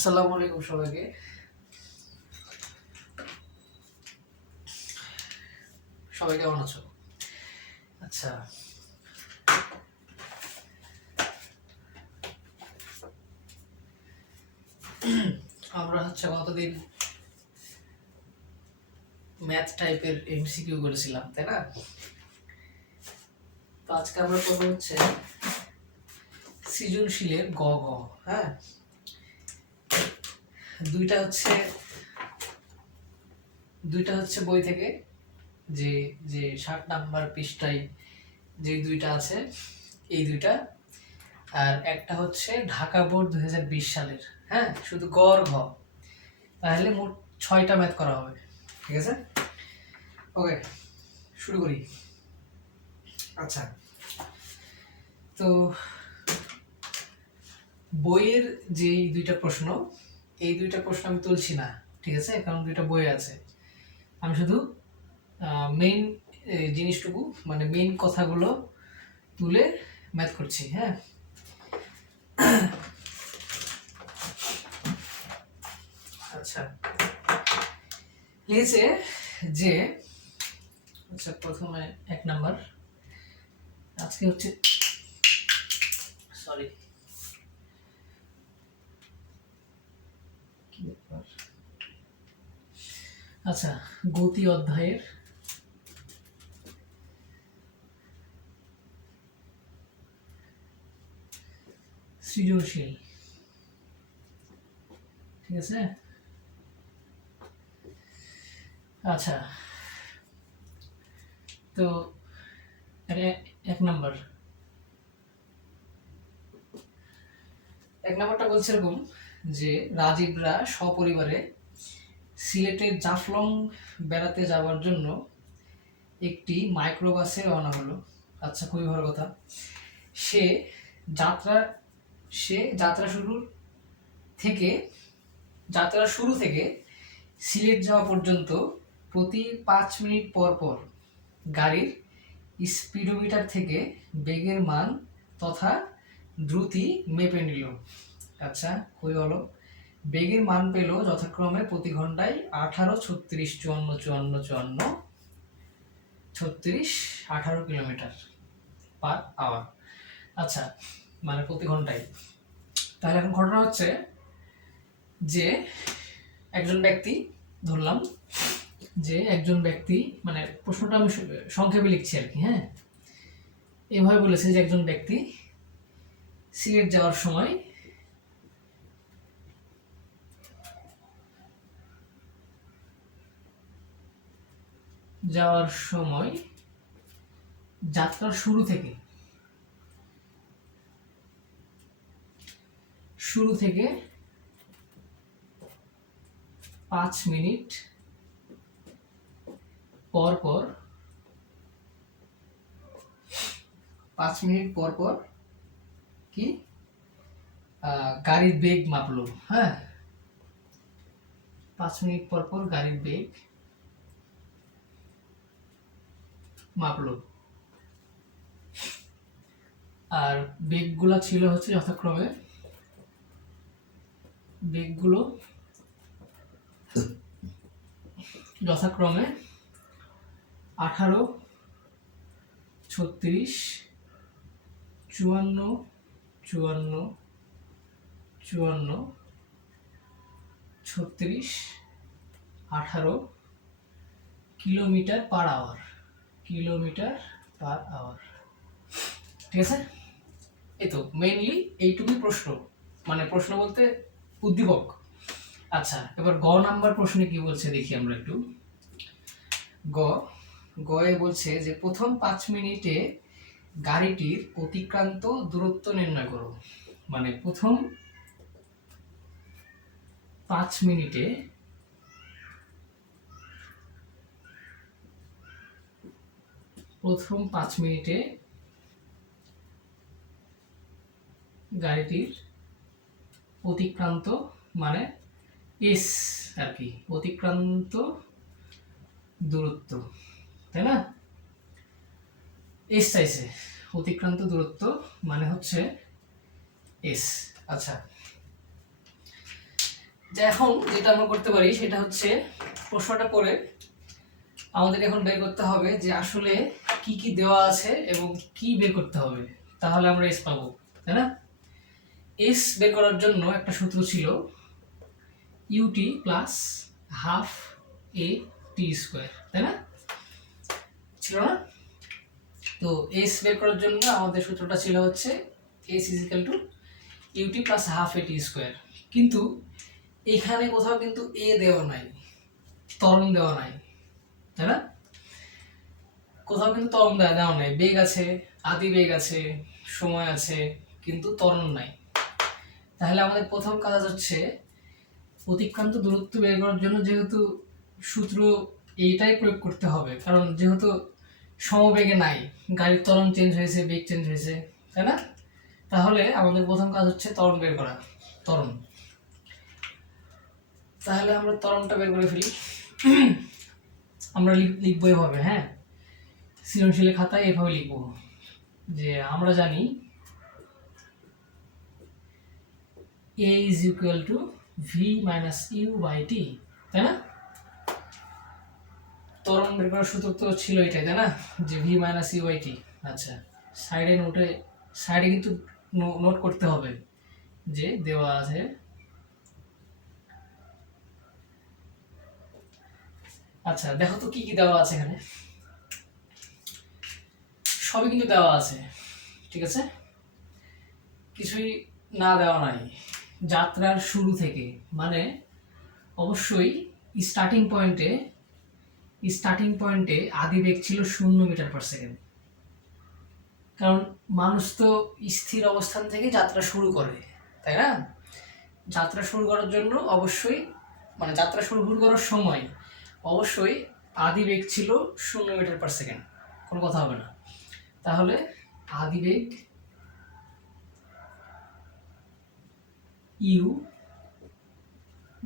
আসসালামু আলাইকুম সবাইকে। সবাই কেমন আছো? আচ্ছা, আমরা গতদিন ম্যাথ টাইপের এমসিকিউ করেছিলাম, তাই না? তো আজকে আমরা করবো সৃজনশীলের গ ঘ। হ্যাঁ, দুইটা হচ্ছে বই থেকে, যে যে 60 নাম্বার পৃষ্ঠায় যে দুইটা আছে এই দুইটা, আর একটা হচ্ছে ঢাকা বোর্ড 2020 সালের। হ্যাঁ, শুধু গ আর ঘ, তাহলে মোট 6টা ম্যাথ করা হবে। ঠিক আছে, ওকে, শুরু করি। আচ্ছা, তো বইয়ের যে দুইটা প্রশ্ন, এই দুইটা প্রশ্ন আমি তুলছি না, ঠিক আছে, কারণ দুইটা বই আছে। আমি শুধু মেইন জিনিসটুকু, মানে মেইন কথাগুলো তুলে ম্যাথ করছি। হ্যাঁ, আচ্ছা, লিখেছে যে, আচ্ছা প্রথমে 1 নাম্বার, আজকে হচ্ছে, সরি, কি ব্যাপার, আচ্ছা, গতি অধ্যায়ের সৃজনশীল। ঠিক আছে, আচ্ছা, তো 1 নাম্বারটা বলছে এরকম যে রাজীবরা সপরিবারে সিলেটের জাফলং বেড়াতে যাওয়ার জন্য একটি মাইক্রোবাসে রওনা হলো। আচ্ছা, খুবই ভালো কথা। সে যাত্রা সে থেকে যাত্রা শুরু থেকে সিলেট যাওয়া পর্যন্ত প্রতি 5 মিনিট পর পর গাড়ির স্পিডোমিটার থেকে বেগের মান তথা দ্রুতি মেপে নিল। আচ্ছা, খুবই ভালো। বেগের মান পেল যথাক্রমে প্রতি ঘন্টায় 18, 36, 54, 54, 54, 36, 18 কিলোমিটার পার আওয়ার। আচ্ছা, মানে প্রতি ঘন্টায়। তাহলে এখন ঘটনা হচ্ছে যে একজন ব্যক্তি, ধরলাম যে একজন ব্যক্তি, মানে প্রশ্নটা আমি সংক্ষেপে লিখছি আর কি। হ্যাঁ, এভাবে বলেছে যে একজন ব্যক্তি সিলেট যাওয়ার সময় যাত্রার শুরু থেকে 5 মিনিট পর পর 5 মিনিট পর পর কি গাড়ির বেগ মাপলো। হ্যাঁ, 5 মিনিট পর পর গাড়ির বেগ মাপলো, আর বেগগুলো ছিল হচ্ছে যথাক্রমে, বেগগুলো যথাক্রমে 18, 36, 54, 54, 54, 36, 18 কিলোমিটার পার আওয়ার। ঠিক আছে, এই তো মেইনলি এইটুকুই প্রশ্ন, মানে প্রশ্ন বলতে উদ্দীপক। আচ্ছা, এবার গ নাম্বার প্রশ্নে কি বলছে দেখি আমরা একটু। গয়ে বলছে যে প্রথম 5 মিনিটে গাড়িটির অতিক্রান্ত দূরত্ব নির্ণয় করো। মানে প্রথম 5 মিনিটে গাড়িটির অতিক্রান্ত, মানে এস আর কি, অতিক্রান্ত দূরত্ব, তাই না? এস চাইছে, অতিক্রান্ত দূরত্ব মানে হচ্ছে এস। আচ্ছা, যে এখন যেটা আমরা করতে পারি সেটা হচ্ছে প্রশ্নটা পড়ে আমাদের এখন বের করতে হবে যে আসলে কি কি দেওয়া আছে এবং কি বের করতে হবে, তাহলে আমরা এস পাবো, তাই না? এস বের করার জন্য একটা সূত্র ছিল UT plus half a t square, তাই না? ছিল না? তো এস বের করার জন্য আমাদের সূত্রটা ছিল হচ্ছে S is equal to u t plus half a t square. কিন্তু এখানে কোথাও কিন্তু এ দেওয়া নাই, ত্বরণ দেওয়া নাই, তাই না? কোথাও কিন্তু ত্বরণ দেওয়া নাই, বেগ আছে, আদি বেগ আছে, সময় আছে, কিন্তু ত্বরণ নাই। তাহলে আমাদের প্রথম কাজ হচ্ছে অতিক্রান্ত দূরত্ব বের করার জন্য যেহেতু সূত্র এইটাই প্রয়োগ করতে হবে, কারণ যেহেতু সমবেগে নাই, গাড়ির ত্বরণ চেঞ্জ হয়েছে, বেগ চেঞ্জ হয়েছে, তাই না? তাহলে আমাদের প্রথম কাজ হচ্ছে ত্বরণ বের করা, ত্বরণ। তাহলে আমরা ত্বরণটা বের করে ফেলি। আমরা লিখবো এভাবে, হ্যাঁ, সৃজনশীলের খাতায় এভাবে লিখবো যে আমরা জানি a is equal to v minus u by t, তাই না? ত্বরণ বের করার সূত্র তো ছিল এটাই, তাই না, যে v minus u by t। আচ্ছা, সাইডে কিন্তু নোট করতে হবে যে দেওয়া আছে। আচ্ছা, দেখো তো কি কি দেওয়া আছে এখানে। সবই কিন্তু দেওয়া আছে, ঠিক আছে, কিছুই না দেওয়া নাই। যাত্রার শুরু থেকে, মানে অবশ্যই স্টার্টিং পয়েন্টে আদি বেগ ছিল 0 মিটার পার সেকেন্ড, কারণ মানুষ তো স্থির অবস্থান থেকে যাত্রা শুরু করে, তাই না? যাত্রা শুরু করার জন্য অবশ্যই, মানে যাত্রা শুরু করার সময় অবশ্যই আদি বেগ ছিল 0 মিটার পার সেকেন্ড, কোনো কথা হবে না। তাহলে আদি বেগ u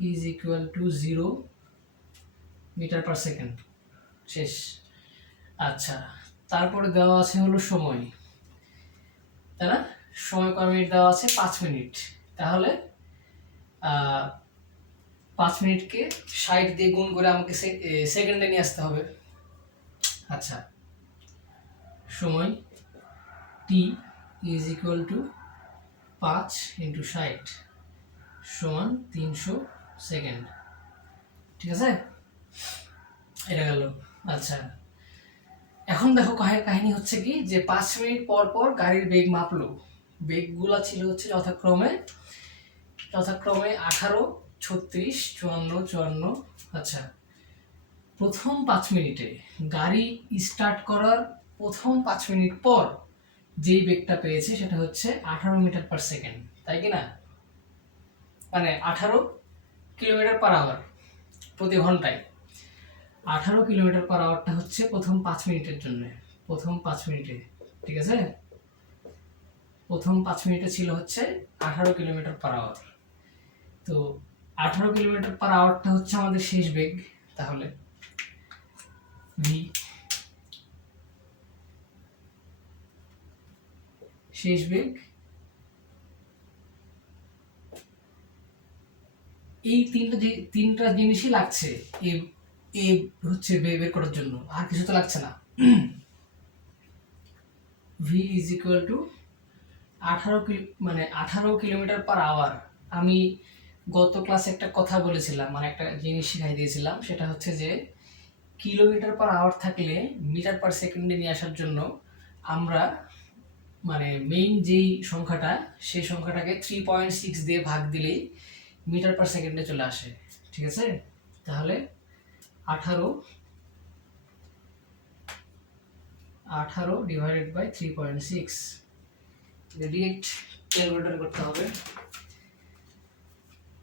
is equal to 0 metre per second, শেষ। আচ্ছা, তারপরে দেওয়া আছে হলো সময়, তাই না? সময় কয় মিনিট দেওয়া আছে? 5 মিনিট। তাহলে 5 মিনিটকে 60 দিয়ে গুণ করে আমাকে সেকেন্ডে নিয়ে আসতে হবে। আচ্ছা, সময় টি ইজ ইকুয়াল টু 5 ইন্টু 60 সমান 300 সেকেন্ড, ঠিক আছে? এটা গেল। আচ্ছা, এখন দেখো কাহিনী হচ্ছে কি, যে 5 মিনিট পর পর গাড়ির বেগ মাপলো। বেগগুলা ছিল হচ্ছে যথাক্রমে 18, 36, 54, 54। আচ্ছা, প্রথম 5 মিনিটে গাড়ি স্টার্ট করার প্রথম 5 মিনিট পর যেই বেগটা পেয়েছে সেটা হচ্ছে 18 মিটার পার সেকেন্ড, তাই কি না? মানে 18 কিলোমিটার পার আওয়ার প্রতি ঘন্টায়। 18 কিলোমিটার পার আওয়ারটা হচ্ছে প্রথম 5 মিনিটের জন্য, প্রথম 5 মিনিটে, ঠিক আছে? প্রথম 5 মিনিটে ছিল হচ্ছে 18 কিলোমিটার পার আওয়ার। তো 18 কিলোমিটার পার আওয়ারটা হচ্ছে আমাদের শেষ বেগ। তাহলে ভি শেষ বেগ, এই তিনটা জিনিসই লাগছে এ হচ্ছে বের করার জন্য, আর কিছু তো লাগছে না। V is equal to 18 kilometre per hour. আমি গত ক্লাসে একটা কথা বলেছিলাম, মানে একটা জিনিস শিখাই দিয়েছিলাম, সেটা হচ্ছে যে কিলোমিটার পার আওয়ার থাকলে মিটার পার সেকেন্ডে নিয়ে আসার জন্য আমরা, মানে মেইন যেই সংখ্যাটা, সেই সংখ্যাটাকে 3.6 দিয়ে ভাগ দিলেই মিটার পার সেকেন্ডে চলে আসে, ঠিক আছে? তাহলে 18 ডিভাইডেড বাই 3.6, ডিরেক্ট ক্যালকুলেটর করতে হবে।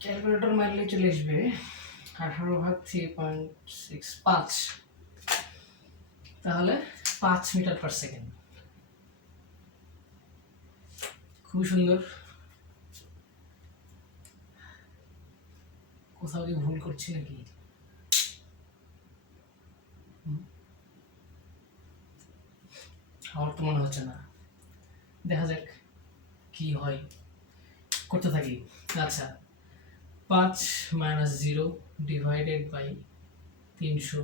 ক্যালকুলেটর মারলে চলে আসবে 18 ভাগ 3.6, 5। তাহলে 5 মিটার পার সেকেন্ড। খুবই সুন্দর। কোথাও কি ভুল করছি নাকি? আমার তো মনে হচ্ছে না, দেখা যাক কি হয়, করতে থাকি। আচ্ছা, 5 মাইনাস 0 ডিভাইডেড বাই 300,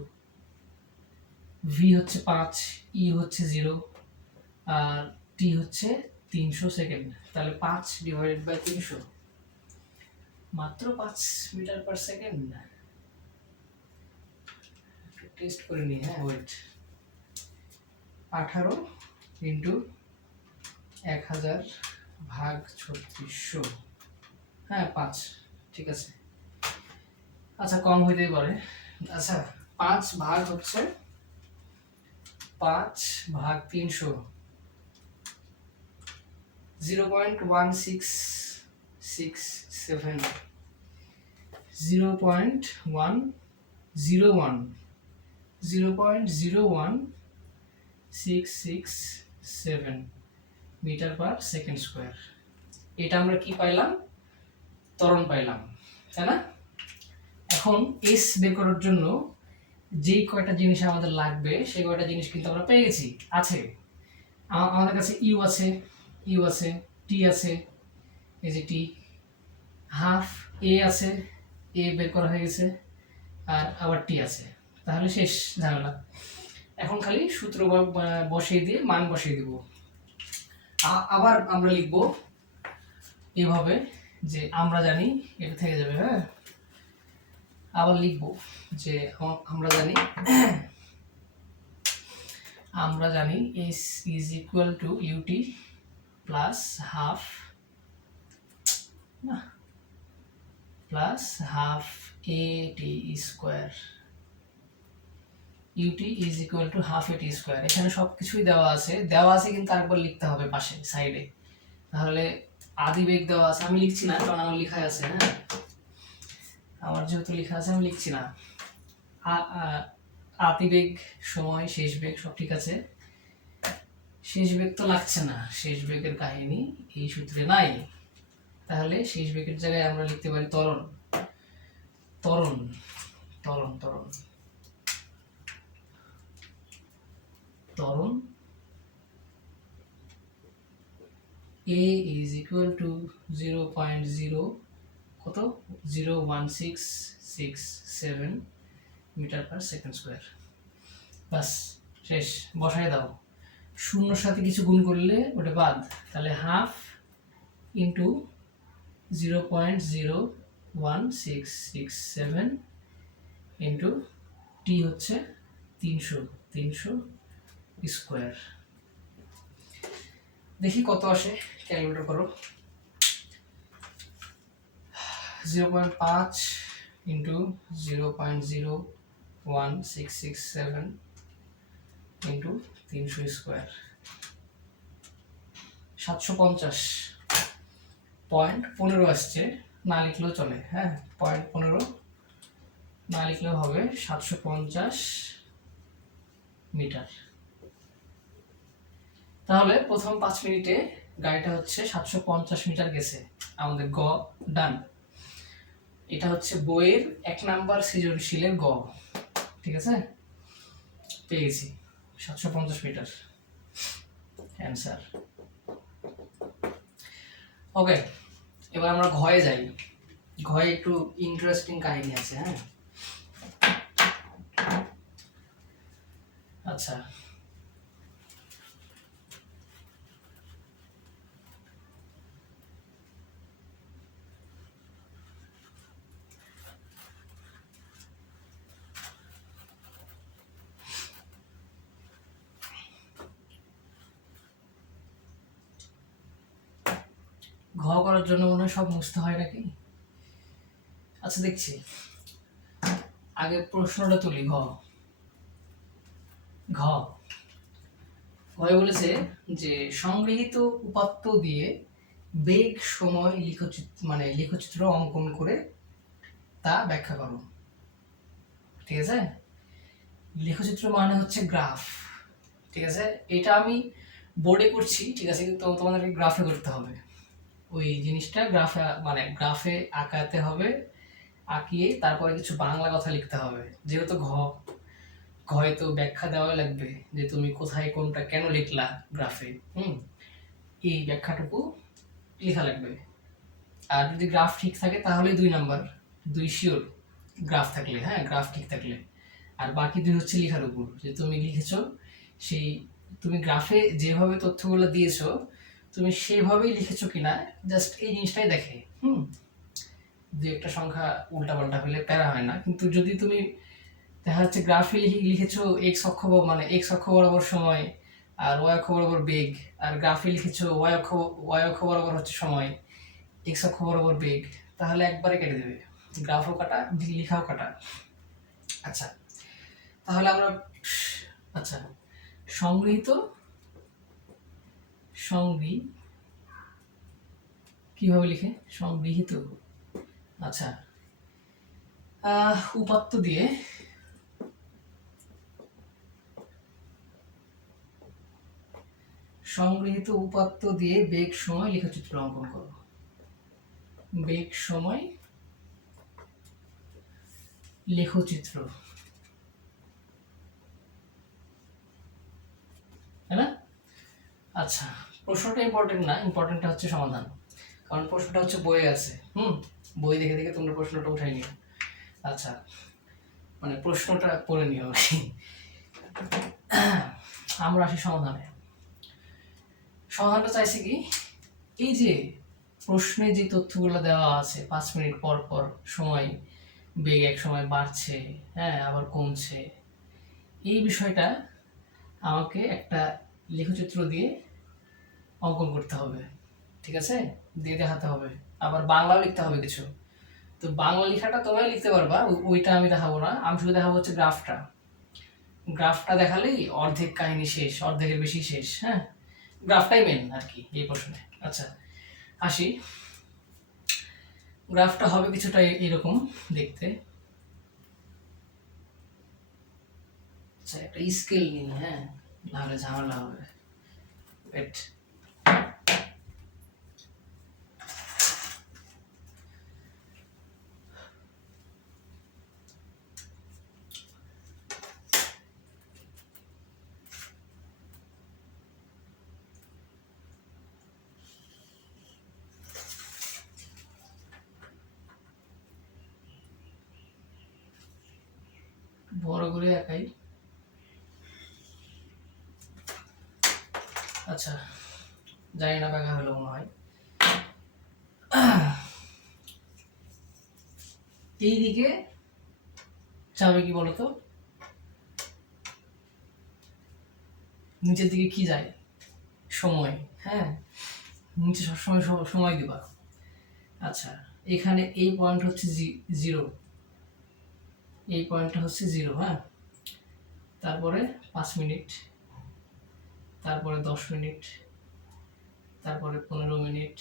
ভি হচ্ছে 5, ই হচ্ছে 0, আর টি হচ্ছে 300 সেকেন্ড। তাহলে 5 ডিভাইডেড বাই 300 মাত্র 5 মিটার পার সেকেন্ড। টেস্ট করে নিই, হ্যাঁ ওয়েট। 18 ইন্টু 1000 ভাগ 3600, হ্যাঁ 5, ঠিক আছে। আচ্ছা কম হইতেই পারে। আচ্ছা 5 ভাগ হচ্ছে 5 ভাগ 300, 0.1667, 0.667 মিটার পার সেকেন্ড স্কোয়ার। এটা আমরা কি পাইলাম? ত্বরণ পাইলাম, তাই না? এখন এস বের করার জন্য যেই কয়টা জিনিস আমাদের লাগবে সেই কয়টা জিনিস কিন্তু আমরা পেয়ে গেছি, আছে আমাদের কাছে। ইউ আছে, টি আছে, এই যে টি, হাফ এ আছে, এ বের করা হয়ে গেছে, আর আবার টি আছে। তাহলে শেষ ঝামেলা। এখন খালি সূত্র বসিয়ে দিয়ে মান বসিয়ে দিব। আবার আমরা লিখব এভাবে যে আমরা জানি, এটা থেকে যাবে, হ্যাঁ। আবার লিখব যে আমরা জানি s is equal to u t plus half a t square. U t is equal to half a t square. এখানে সব কিছুই দেওয়া আছে কিন্তু আরেকবার লিখতে হবে পাশে সাইডে। তাহলে আদিবেগ দেওয়া আছে, আমি লিখছি না কারণ আমার লেখা আছে, হ্যাঁ আমার যেহেতু লেখা আছে আমি লিখছি না। আতিবেগ, সময়, শেষ বেগ সব ঠিক আছে। শেষ বেগ তো লাগছে না, শেষ বেগের কাহিনী এই সূত্রে নাই। তাহলে শেষ বেগের জায়গায় আমরা লিখতে পারি ত্বরণ। ত্বরণ ত্বরণ ত্বরণ ত্বরণ a is equal to 0.0 কত 0.1667 মিটার পার সেকেন্ড স্কোয়ার। বাস শেষ, বসায় দাও। শূন্যর সাথে কিছু গুণ করলে ওটা বাদ, তাহলে হাফ ইন্টু 0.01667 ইন্টু টি হচ্ছে 300 স্কোয়ার। দেখি কত আসে, ক্যালকুলেটর করো। 0.5 ইন্টু 0.01667 ইন্টু 300 স্কোয়ার, 750.15 আসছে। না লিখলেও চলে, হ্যাঁ 0.15 না লিখলেও হবে, 750 মিটার। তাহলে প্রথম 5 মিনিটে গাড়িটা হচ্ছে 750 মিটার গেছে। আমাদের গ ডান। এটা হচ্ছে বইয়ের 1 নাম্বার সৃজনশীলের গ, ঠিক আছে, পেয়ে গেছি 750 মিটার অ্যান্সার। ওকে, এবার আমরা ঘয়ে যাই। ঘয়ে একটু ইন্টারেস্টিং কাহিনী আছে, হ্যাঁ। আচ্ছা ঘ করার জন্য মনে হয় সব মুছতে হয় নাকি। আচ্ছা দেখছি, আগে প্রশ্নটা তুলি। ঘ ঘয়ে বলেছে যে সংগৃহীত উপাত্ত দিয়ে বেগ, সময়, লেখচিত্র অঙ্কন করে তা ব্যাখ্যা করো। ঠিক আছে, লেখচিত্র মানে হচ্ছে গ্রাফ, ঠিক আছে। এটা আমি বোর্ডে করছি, ঠিক আছে, কিন্তু তোমাদেরকে গ্রাফে করতে হবে। ওই জিনিসটা গ্রাফে আঁকাতে হবে, আঁকিয়ে তারপরে কিছু বাংলা কথা লিখতে হবে। যেহেতু ঘয়ে তো ব্যাখ্যা দেওয়া লাগবে যে তুমি কোথায় কোনটা কেন লিখলা গ্রাফে, এই ব্যাখ্যাটুকু লেখা লাগবে। আর যদি গ্রাফ ঠিক থাকে তাহলে 2 নাম্বার, 2 শিওর গ্রাফ থাকলে, হ্যাঁ গ্রাফ ঠিক থাকলে। আর বাকি 2 হচ্ছে লেখার উপর, যে তুমি লিখেছো সেই, তুমি গ্রাফে যেভাবে তথ্যগুলো দিয়েছো তুমি সেভাবেই লিখেছো কিনা, জাস্ট এই জিনিসটাই দেখে। দু একটা সংখ্যা উল্টাপাল্টা হলে প্যারা হয় না, কিন্তু যদি তুমি দেখা যাচ্ছে গ্রাফে লিখেছো এক্স অক্ষ মানে এক্স অক্ষ বরাবর সময় আর ওয়াই অক্ষ বরাবর বেগ, আর গ্রাফে লিখেছো ওয়াই অক্ষ বরাবর হচ্ছে সময়, এক্স অক্ষ বরাবর বেগ, তাহলে একবারে কেটে দেবে, গ্রাফও কাটা লেখাও কাটা। আচ্ছা, তাহলে আমরা, আচ্ছা সংগৃহীত কিভাবে লিখে সংগৃহীত, আচ্ছা উপাত্ত দিয়ে সংগৃহীত উপাত্ত দিয়ে বেগ সময় লেখচিত্র অঙ্কন করো। বেগ সময় লেখচিত্র, তাই না? আচ্ছা, প্রশ্নটা ইম্পর্টেন্ট না, ইম্পর্টেন্টটা হচ্ছে সমাধান, কারণ প্রশ্নটা হচ্ছে বইয়ে আছে। বই দেখে দেখে তোমরা প্রশ্নটা উঠাই নিও। আচ্ছা, মানে প্রশ্নটা পড়ে নিও। আমরা আসি সমাধানে। সমাধানটা চাইছে কি, এই যে প্রশ্নে যে তথ্যগুলো দেওয়া আছে 5 মিনিট পর পর সময় বেগ এক সময় বাড়ছে, হ্যাঁ আবার কমছে, এই বিষয়টা আমাকে একটা লেখচিত্র দিয়ে অঙ্কন করতে হবে, ঠিক আছে, দিয়ে দেখাতে হবে, আবার বাংলাও লিখতে হবে কিছু। তো বাংলা লেখাটা তোমরাই লিখতে পারবা, ওইটা আমি দেখাবো না, আমি শুধু দেখাবো হচ্ছে গ্রাফটা। গ্রাফটা দেখালেই অর্ধেক কাহিনী শেষ, অর্ধেকের বেশি শেষ। হ্যাঁ, গ্রাফটাই মেন আর কি এই প্রশ্নে। আচ্ছা আসি, গ্রাফটা হবে কিছুটা এরকম দেখতে। আচ্ছা একটা স্কেল নিই, হ্যাঁ নাহলে ঝামেলা হবে। ওয়েট, বড় করে একাই। আচ্ছা জানি না ব্যাখ্যা হলো মনে হয়। এইদিকে যাবে কি বলতো, নিচের দিকে কি যায়, সময়, হ্যাঁ নিচে সবসময় সময় দিবা। আচ্ছা এখানে এই পয়েন্ট হচ্ছে 0, এই পয়েন্টটা হচ্ছে 0, হ্যাঁ তারপরে 5 মিনিট, তারপরে 10 মিনিট, তারপরে 15 মিনিট,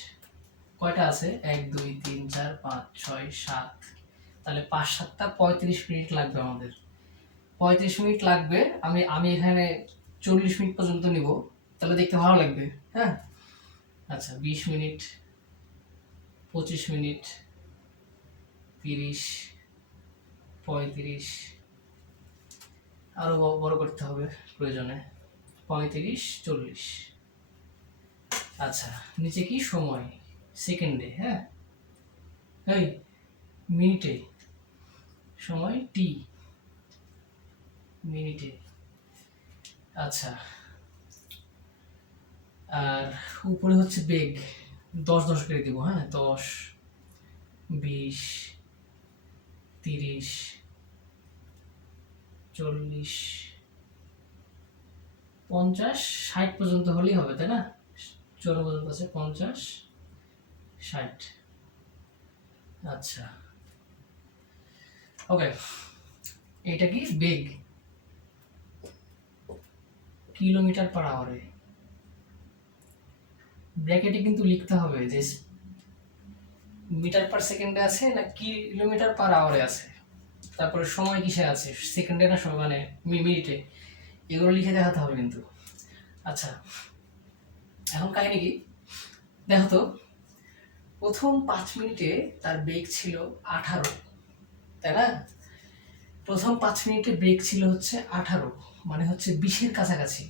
কয়টা আছে 1 2 3 4 5 6 7, তাহলে 5 7টা 35 মিনিট লাগবে আমাদের। 35 মিনিট লাগবে, আমি এখানে 40 মিনিট পর্যন্ত নিব, তাহলে দেখতে ভালো লাগবে। হ্যাঁ আচ্ছা 20 মিনিট, 25 মিনিট, 30, 35, আরো বড় করতে হবে প্রয়োজনে, 35 40। আচ্ছা নিচে কি সময় সেকেন্ডে, হ্যাঁ এই মিনিটে, সময় টি মিনিটে। আচ্ছা আর উপরে হচ্ছে বেগ, 10 10 করে দিব, হ্যাঁ 10 20 30 40 50 60 পর্যন্ত হলেই হবে, তাই না? 14 পর্যন্ত আছে, 50 60। আচ্ছা ওকে, এটা কি বেগ কিলোমিটার পার আওয়ারে, ব্র্যাকেটে কিন্তু লিখতে হবে যে মিটার পার সেকেন্ডে আছে না কিলোমিটার পার আওয়ারে আছে, তারপরে সময় কিসে আছে, সেকেন্ডে না সময় মানে মিনিটে, এগুলো লিখে দেখাতে হবে কিন্তু। আচ্ছা এখন কাহিনী কি দেখো তো, প্রথম 5 মিনিটে তার বেগ ছিল 18, তাই না? প্রথম 5 মিনিটে বেগ ছিল হচ্ছে 18, মানে হচ্ছে 20-এর কাছাকাছি।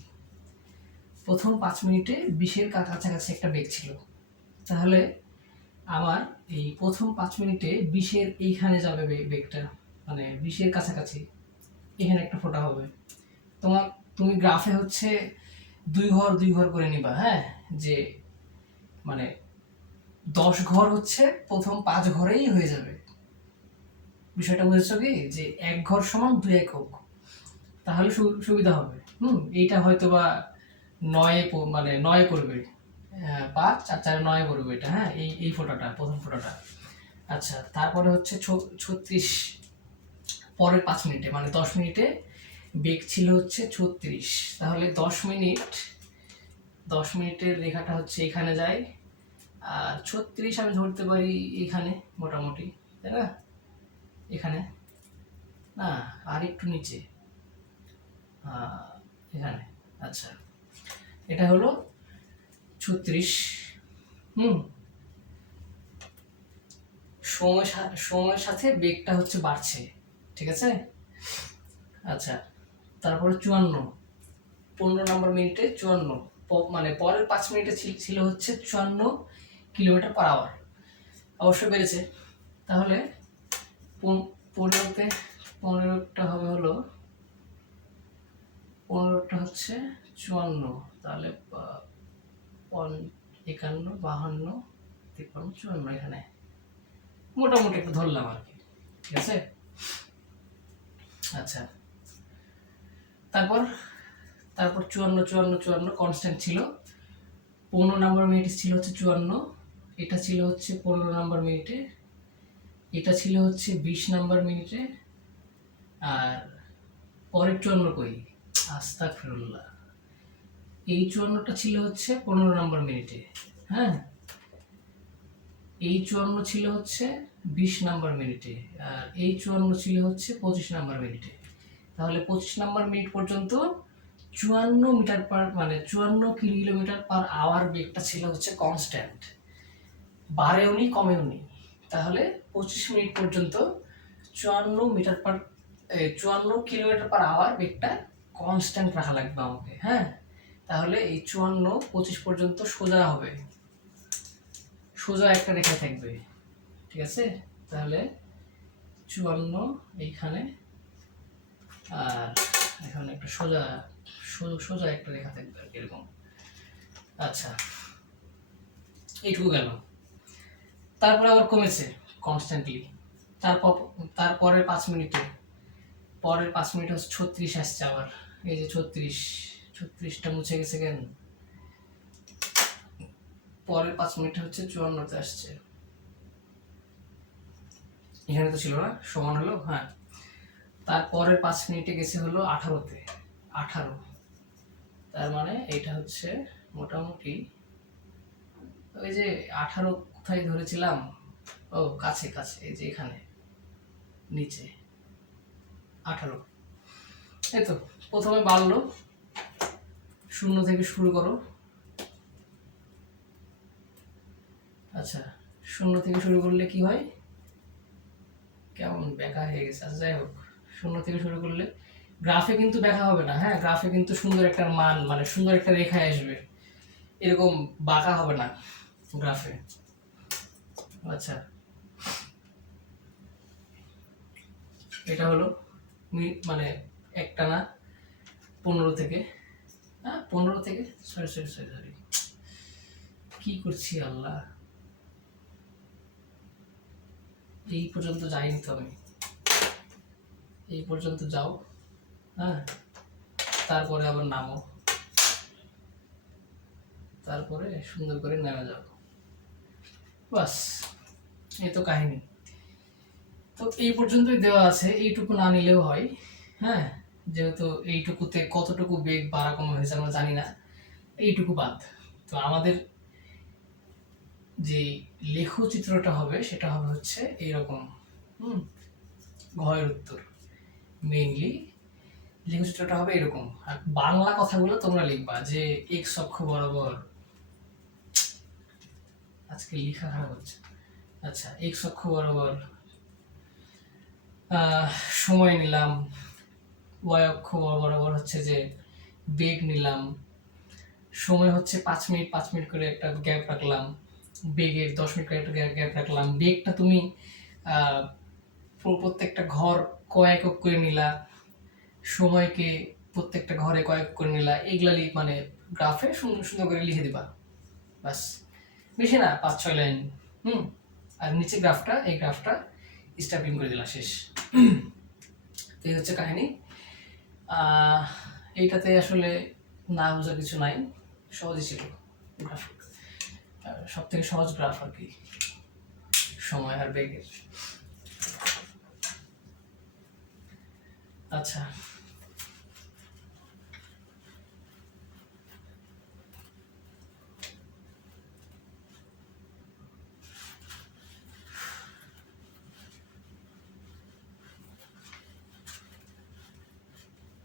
প্রথম 5 মিনিটে 20-এর কাছাকাছি একটা বেগ ছিল, তাহলে আমার এই প্রথম 5 মিনিটে 20-এর এইখানে যাবে বেগটা, মানে 20-এর কাছাকাছি এখানে একটা ফোঁটা হবে। তোমার তুমি গ্রাফে হচ্ছে 2 ঘর করে নিবা, হ্যাঁ, যে মানে 10 ঘর হচ্ছে প্রথম 5 ঘরেই হয়ে যাবে। বিষয়টা বুঝেছো কি, যে 1 ঘর সমান 2 একক, তাহলে সুবিধা হবে। এইটা হয়তো বা 9 মানে 9 করবে, 5 আর 4 9 করবে এটা, হ্যাঁ, এই ফোঁটাটা প্রথম ফোঁটাটা। আচ্ছা, তারপরে হচ্ছে 36 পরের 5 মিনিটে, মানে 10 মিনিটে বেগ ছিল হচ্ছে 36, তাহলে 10 মিনিটের রেখাটা হচ্ছে এখানে যায়, আর 36 আমি ধরতে পারি এখানে মোটামুটি, তাই না, এখানে না, আর একটু নিচে, এখানে। আচ্ছা, এটা হলো 36। সময়ের সাথে বেগটা হচ্ছে বাড়ছে, ঠিক আছে। আচ্ছা, তারপরে 54, 15 নম্বর মিনিটে 54, মানে পরের 5 মিনিটে ছিল হচ্ছে 54 কিলোমিটার/আওয়ার, অবশ্যই বেড়েছে। তাহলে 15তে 15টা হবে হলো 15টা হচ্ছে 54, তাহলে 51, 52, 53, 54 এখানে মোটামুটি একটু ধরলাম আর কি, ঠিক আছে। আচ্ছা, তারপর 54 কনস্ট্যান্ট ছিল। 15 নম্বর মিনিট ছিল হচ্ছে 54, এটা ছিল হচ্ছে 15 নম্বর মিনিটে, এটা ছিল হচ্ছে 20 নম্বর মিনিটে, আর পরের 54 কই, আস্তাগফিরুল্লাহ, এই 54টা ছিল হচ্ছে 15 নম্বর মিনিটে, হ্যাঁ, এই 54 ছিল হচ্ছে 20 নম্বর মিনিটে, আর এই 54 ছিল হচ্ছে 25 নম্বর মিনিটে। তাহলে 25 নম্বর মিনিট পর্যন্ত 54 মিটার মানে 54 কিলোমিটার/আওয়ার বেগটা ছিল হচ্ছে কনস্ট্যান্ট, বাড়েওনি কমেওনি। তাহলে 25 মিনিট পর্যন্ত 54 কিলোমিটার/আওয়ার বেগটা কনস্ট্যান্ট রাখা লাগবে আমাকে, হ্যাঁ। তাহলে এই 54 25 পর্যন্ত সোজা হবে, সোজা একটা রেখা থাকবে, ঠিক আছে। তাহলে 54 এইখানে, আর এখানে একটা সোজা সোজা একটা রেখা থাকবে আর এরকম। আচ্ছা, এইটুকু গেল। তারপরে আবার কমেছে কনস্ট্যান্টলি। তারপরের 5 মিনিটে, পরের 5 মিনিট হচ্ছে 36 আসছে আবার, এই যে 36টা মুছে গেছে কেন, পরের 5 মিনিট হচ্ছে 54তে আসছে, এখানে তো ছিল না, সমান হলো, হ্যাঁ। তারপরের 5 মিনিটে গেছে হলো 18তে, 18, তার মানে এটা হচ্ছে মোটামুটি ওই যে 18 কোথায় ধরেছিলাম, ও কাছে কাছে, এই যে এখানে নিচে 18। এই তো প্রথমে বাড়লো, 0 থেকে শুরু করো। আচ্ছা, 0 থেকে শুরু করলে কি হয়, কেমন ব্যাখ্যা হয়ে গেছে। আচ্ছা, যাই হোক, 0 থেকে শুরু করলে গ্রাফে কিন্তু ব্যাখ্যা হবে না, হ্যাঁ, গ্রাফে কিন্তু সুন্দর একটা মান, মানে সুন্দর একটা রেখা আসবে, এরকম বাঁকা হবে না গ্রাফে। আচ্ছা, এটা হলো মানে একটানা 15 থেকে, হ্যাঁ 15 থেকে, সরি কি করছি আল্লাহ, এই পর্যন্ত যাইনি তো আমি, এই পর্যন্ত যাও, হ্যাঁ, তারপরে আবার নামো, তারপরে সুন্দর করে নেমে যাও, বাস, এই তো কাহিনী। তো এই পর্যন্তই দেওয়া আছে, এইটুকু না নিলেও হয়, হ্যাঁ, যেহেতু এইটুকুতে কতটুকু বেগ বাড়া কমা হয়েছে আমরা জানি না, এইটুকু বাদ। তো আমাদের যে লেখচিত্রটা হবে সেটা হবে হচ্ছে এইরকম, ঘয়ের উত্তর, মেইনলি লেখচিত্রটা হবে এরকম। আর বাংলা কথাগুলো তোমরা লিখবা যে এক্স অক্ষ বরাবর, আজকে লেখা খারাপ হচ্ছে। আচ্ছা, এক্স অক্ষ বরাবর সময় নিলাম, ওয়াই অক্ষ বরাবর হচ্ছে যে বেগ নিলাম, সময় হচ্ছে 5 মিনিট 5 মিনিট করে একটা গ্যাপ রাখলাম, বেগের 10 মিনিট করে একটা গ্যাপ রাখলাম, বেগটা তুমি প্রত্যেকটা ঘর কয়েক করে নিলা, সময়কে প্রত্যেকটা ঘরে কয়েক করে নিলা, এগুলা মানে গ্রাফে সুন্দর সুন্দর করে লিখে দিবা, বাস। বেশি না, 5-6 লাইন। আর নিচে গ্রাফটা, এই গ্রাফটা স্ট্যাপিং করে দিলা, শেষ। এই হচ্ছে কাহিনী। এইটাতে আসলে না বোঝার কিছু নাই, সহজই ছিল গ্রাফ, সব থেকে সহজ গ্রাফ আর কি, সময় আর বেগের। আচ্ছা,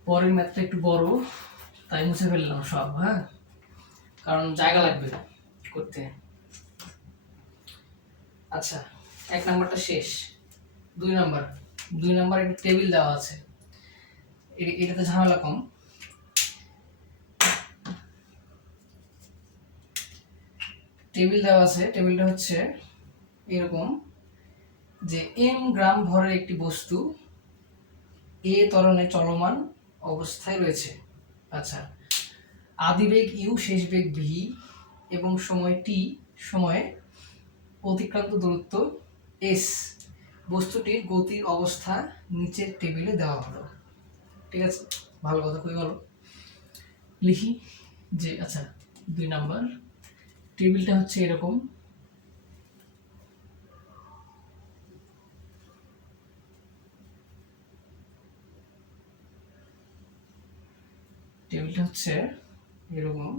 পরের ম্যাথটা একটু বড়, তাই মুছে ফেললাম সব, হ্যাঁ, কারণ জায়গা লাগবে করতে। আচ্ছা, 1 নাম্বারটা শেষ। 2 নাম্বার একটা টেবিল দেওয়া আছে, এটাতে ঝামেলা কম। টেবিল দেওয়া আছে, টেবিলটা হচ্ছে এরকম যে m গ্রাম ভরের একটি বস্তু a ত্বরণে চলমান অবস্থায় রয়েছে। আচ্ছা, আদিবেগ u, শেষ বেগ v এবং সময় t সময়ে অতিক্রান্ত দূরত্ব s, বস্তুটির গতির অবস্থা নিচের টেবিলে দেওয়া হলো। ঠিক আছে, ভালো কথা, খুবই ভালো। লিখি যে, আচ্ছা, 2 নাম্বার টেবিলটা হচ্ছে এরকম, টেবিলটা হচ্ছে এরকম,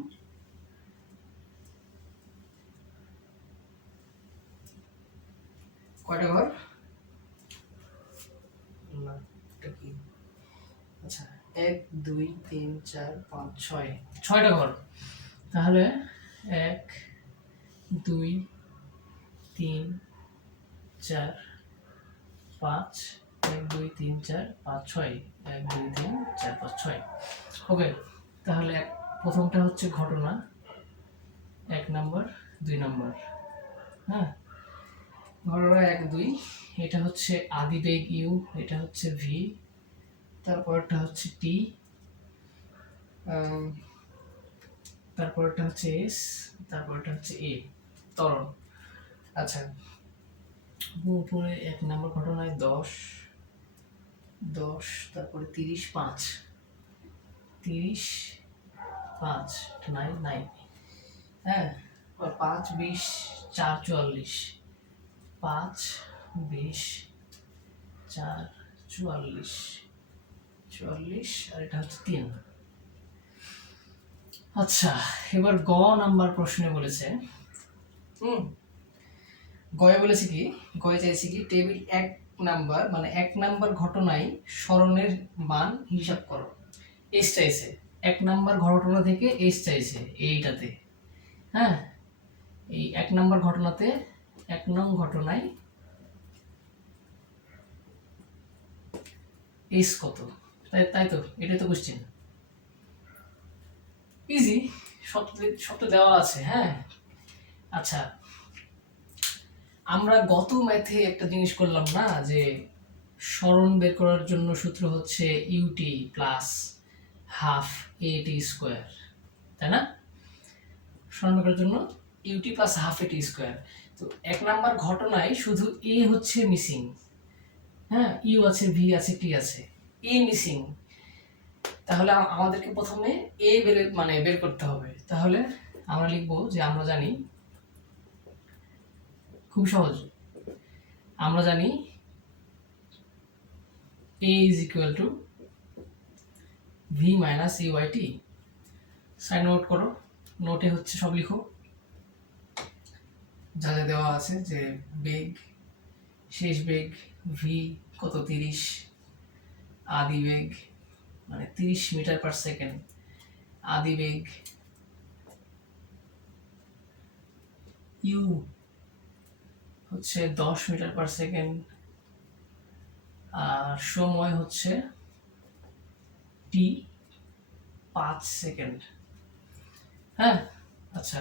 কয়টা ঘর? না, এটা কি? আচ্ছা, 1 2 3 4 5 6, 6টা ঘর। তাহলে 1 2 3 4 5, 1 2 3 4 5 6, 1 2 3 4 5 6। ওকে, তাহলে প্রথমটা হচ্ছে ঘটনা, 1 নাম্বার, 2 নাম্বার, হ্যাঁ, ঘটনা 1 2, এটা হচ্ছে আদিবেগ ইউ, এটা হচ্ছে ভি, তারপরটা হচ্ছে টি, তারপরটা হচ্ছে এস, তারপরটা হচ্ছে এ, ত্বরণ। আচ্ছা, উপরে 1 নাম্বার ঘটনায় 10, তারপরে 30 5, 30 5 9 9, হ্যাঁ, 5 20 4 44, 5 20 4 44 44, আর এটা হচ্ছে 3। আচ্ছা, এবার গ নাম্বার প্রশ্নে বলেছে, গয়ে বলেছে কি, গয়ে চাইছে কি, টেবিল 1 নাম্বার মানে 1 নাম্বার ঘটনায় স্মরণের মান হিসাব করো। এস চাইছে, 1 নাম্বার ঘটনা থেকে এস চাইছে এইটাতে, হ্যাঁ, এই 1 নাম্বার ঘটনাতে 1 নং ঘটনায় এস কত, তাই তো, এটাই তো কোশ্চেন, ইজি, সব তো দেওয়া আছে, হ্যাঁ। আচ্ছা, আমরা গত ম্যাথে একটা জিনিস করলাম না, যে স্মরণ বের করার জন্য সূত্র হচ্ছে UT plus half a t square, তাই না? স্মরণ বের করার জন্য UT plus half a t square. তো 1 নাম্বার ঘটনায় শুধু এ হচ্ছে মিসিং, হ্যাঁ, ইউ আছে, ভি আছে, টি আছে, এ মিসিং। তাহলে আমাদেরকে প্রথমে এ বের করতে হবে। তাহলে আমরা লিখবো যে, আমরা জানি, খুব সহজ, আমরা জানি a is equal to v minus EYT। Sign note করো, নোটে হচ্ছে সব লিখো যা যা দেওয়া আছে, যে বেগ, শেষ বেগ ভি কত 30, আদি বেগ মানে 30 মিটার পার সেকেন্ড, আদি বেগ ইউ হচ্ছে 10 মিটার পার সেকেন্ড, আর সময় হচ্ছে টি 5 সেকেন্ড, হ্যাঁ। আচ্ছা,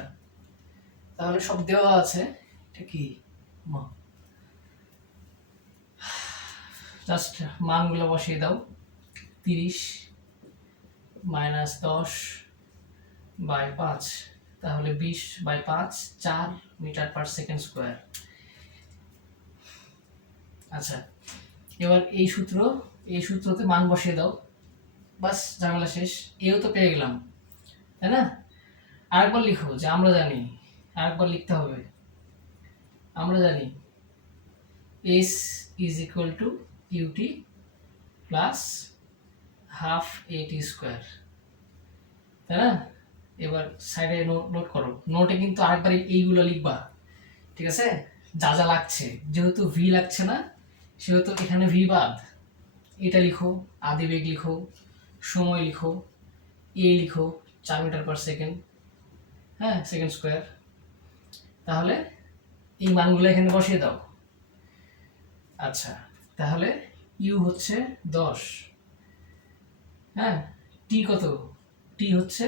তাহলে সব দেওয়া আছে, এটা কি জাস্ট মানগুলো বসিয়ে দাও। 30 - 10 বাই 5, তাহলে 20/5 4 মিটার পার সেকেন্ড স্কোয়ার। আচ্ছা, এবার এই সূত্রতে মান বসিয়ে দাও, বাস ঝামেলা শেষ। এও তো পেয়ে গেলাম, তাই না? আরেকবার লিখো, যে আমরা জানি, আরেকবার লিখতে হবে। আমরা জানি S is equal to u t plus half AT square, তাই না? এবার সাইডে নোট করো, নোটে কিন্তু আরেকবার এইগুলো লিখবা, ঠিক আছে? যা যা লাগছে, যেহেতু ভি লাগছে না সেহেতু এখানে ভি বাদ, এটা লিখো, আদিবেগ লিখো, সময় লিখো, এ লিখো 4 মিটার পার সেকেন্ড, হ্যাঁ, সেকেন্ড স্কোয়ার। তাহলে এই মানগুলো এখানে বসিয়ে দাও। আচ্ছা, তাহলে ইউ হচ্ছে 10, হ্যাঁ, টি কত? টি হচ্ছে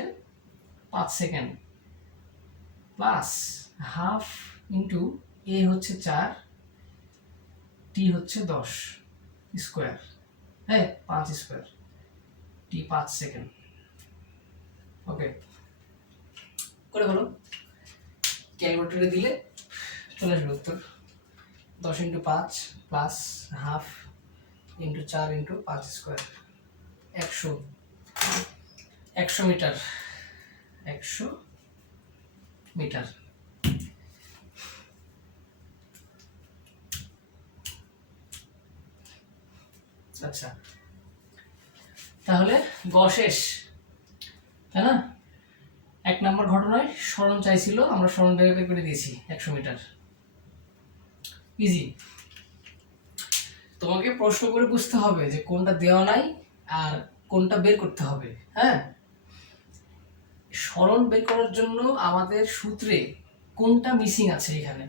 5 সেকেন্ড, প্লাস হাফ ইন্টু এ হচ্ছে 4, টি হচ্ছে 10 স্কোয়ার, হ্যাঁ 5 স্কোয়ার, টি 5 সেকেন্ড। ওকে, করে বলো, ক্যালকুলেটরে দিলে চলে আসবে উত্তর। 10 × 5 plus half into 4 into 5 square, 100 metre, 100 metre. আচ্ছা, তাহলে গ শেষ, তাই না? 1 নম্বর ঘটনায় সরণ চাইছিল, আমরা সরণ বের করে দিয়েছি 100 মিটার, ইজি। তোমাকে প্রশ্ন করে বুঝতে হবে যে কোনটা দেওয়া নাই আর কোনটা বের করতে হবে, হ্যাঁ? সরণ বের করার জন্য আমাদের সূত্রে কোনটা মিসিং আছে এখানে,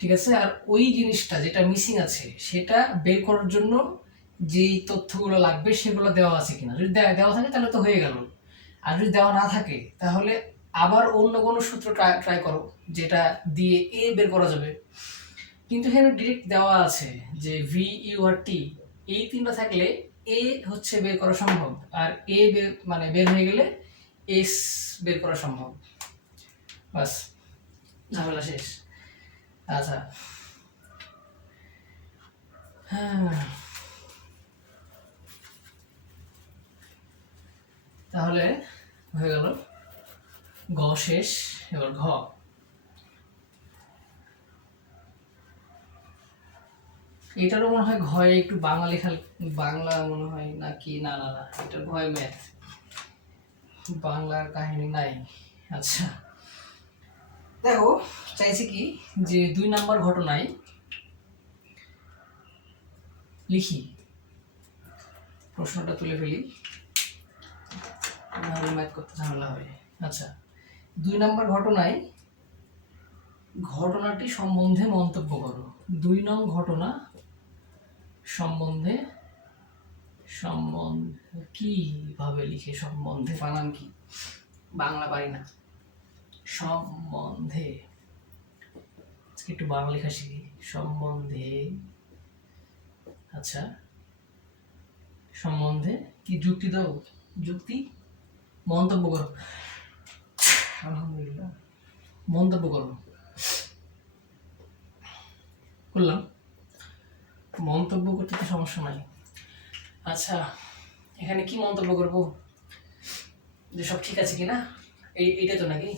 ঠিক আছে? আর ওই জিনিসটা যেটা মিসিং আছে সেটা বের করার জন্য যেই তথ্যগুলো লাগবে সেগুলো দেওয়া আছে কিনা। যদি দেওয়া থাকে তাহলে তো হয়ে গেল, আর যদি দেওয়া না থাকে তাহলে আবার অন্য কোনো সূত্র ট্রাই করো যেটা দিয়ে এ বের করা যাবে। কিন্তু এখানে ডিরেক্ট দেওয়া আছে যে ভি, ইউ আর টি, এই তিনটা থাকলে এ হচ্ছে বের করা সম্ভব, আর এ বের হয়ে গেলে এস বের করা সম্ভব, বাস ঝামেলা শেষ। আচ্ছা, হ্যাঁ, তাহলে হয়ে গেল গ শেষ। এবার ঘ। এটারও মনে হয় ঘয়ে একটু বাংলা লেখা, বাংলা মনে হয় নাকি, না না না, এটার ঘয় ম্যাথ, বাংলার কাহিনী নাই। আচ্ছা, দেখো চাইছি কি, যে 2 নম্বর ঘটনায় লিখি, প্রশ্নটা তুলে ফেলি, নাহলে ম্যাথ করতে ঝামেলা হবে। আচ্ছা, 2 নম্বর ঘটনায় ঘটনাটি সম্বন্ধে মন্তব্য করো। 2 নং ঘটনা সম্বন্ধে, কিভাবে লিখে সম্বন্ধে, বানান কি, বাংলা পারি না, সম্বন্ধে, একটু বাংলা লেখা শিখি, সম্বন্ধে। আচ্ছা, সম্বন্ধে কি যুক্তি দাও, যুক্তি, মন্তব্য করো, আলহামদুলিল্লাহ, মন্তব্য করো, করলাম, মন্তব্য করতে তো সমস্যা নাই। আচ্ছা, এখানে কি মন্তব্য করব, যে সব ঠিক আছে কিনা, এইটা তো নাকি।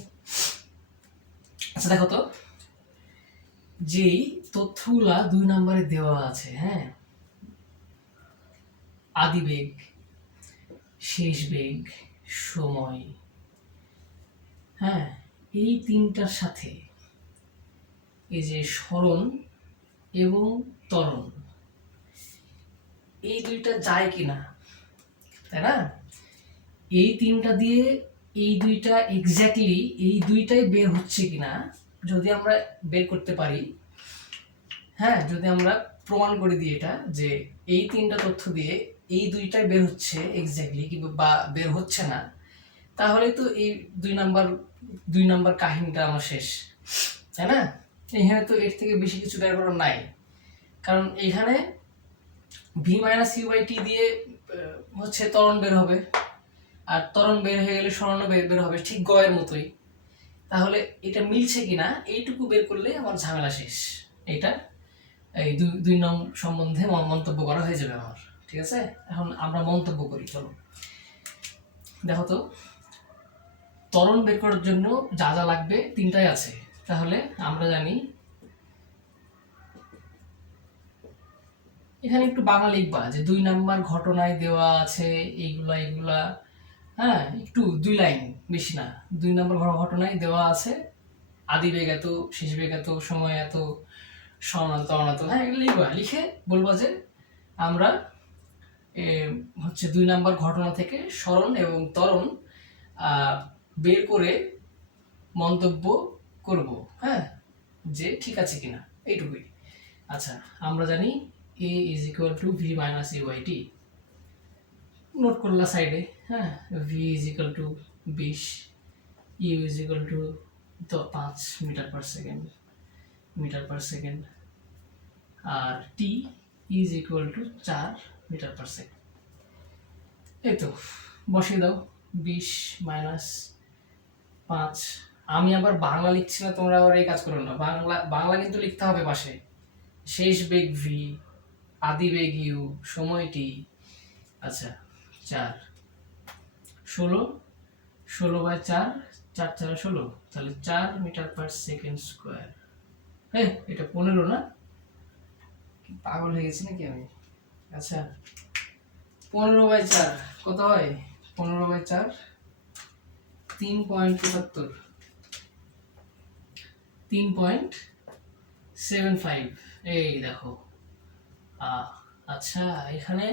আচ্ছা, দেখো তো, যেই তথ্যগুলা 2 নম্বরে দেওয়া আছে, হ্যাঁ, আদিবেগ, শেষ বেগ, সময়, হ্যাঁ, এই তিনটার সাথে এই যে সরণ এবং ত্বরণ, এই দুইটা যায় কিনা, তাই না? এই তিনটা দিয়ে এই দুইটা এক্স্যাক্টলি এই দুইটাই বের হচ্ছে কিনা যদি আমরা বের করতে পারি, হ্যাঁ, যদি আমরা প্রমাণ করে দিই এটা, যে এই তিনটা তথ্য দিয়ে এই দুইটাই বের হচ্ছে এক্স্যাক্টলি, বা বের হচ্ছে না, তাহলে তো এই 2 নাম্বার কাহিনীটা আমার শেষ। তাই না? এখানে তো এর থেকে বেশি কিছু বের করার নাই, কারণ এখানে ভি মাইনাস ইউ বাই টি দিয়ে হচ্ছে ত্বরণ বের হবে, আর ত্বরণ বের হয়ে গেলে সরণ বের হবে, ঠিক গয়ের মতোই। তাহলে এটা মিলছে কিনা এইটুকু বের করলে আমার ঝামেলা শেষ। এটা এই দুই নং সম্বন্ধে মন্তব্য করা হয়ে যাবে আমার। ঠিক আছে, এখন আমরা মন্তব্য করি। চলো দেখো তো, ত্বরণ বের করার জন্য যা যা লাগবে তিনটাই আছে। তাহলে আমরা জানি, এখানে একটু বাংলা লিখবা যে 2 নাম্বার ঘটনায় দেওয়া আছে এইগুলা, হ্যাঁ, একটু 2 লাইন, বেশি না। 2 নাম্বার ঘটনায় দেওয়া আছে আদি বেগ এত, শেষ বেগ এত, সময় এত, সমান্ত অনান্ত, হ্যাঁ, এগুলো লিখবা। লিখে বলবো যে আমরা হচ্ছে 2 নাম্বার ঘটনা থেকে সরণ এবং ত্বরণ বের করে মন্তব্য করব, হ্যাঁ, যে ঠিক আছে কিনা, এইটুকুই। আচ্ছা, আমরা জানি a is equal to v minus u by t, note করলা সাইডে, হ্যাঁ। V is equal to 20, u is equal to 5 metre per second, আর t is equal to 4 metre per second. এই তো বসিয়ে দাও, 20 মাইনাস 5। আমি আবার বাংলা লিখছি না, তোমরা আবার এই কাজ করো না। বাংলা কিন্তু লিখতে হবে পাশে। শেষ বেগ ভি, আদি বেগ ইউ, সময় টি। আচ্ছা, 4, 16 বাই 4, 4 4 16, তাহলে 4 মিটার পার সেকেন্ড স্কোয়ার। হ্যাঁ, এটা 15 না? পাগল হয়ে গেছি নাকি আমি? আচ্ছা, 15 বাই 4 কত হয়? 15 বাই 4 3.75, 3.75। এই দেখো। আচ্ছা, এখানে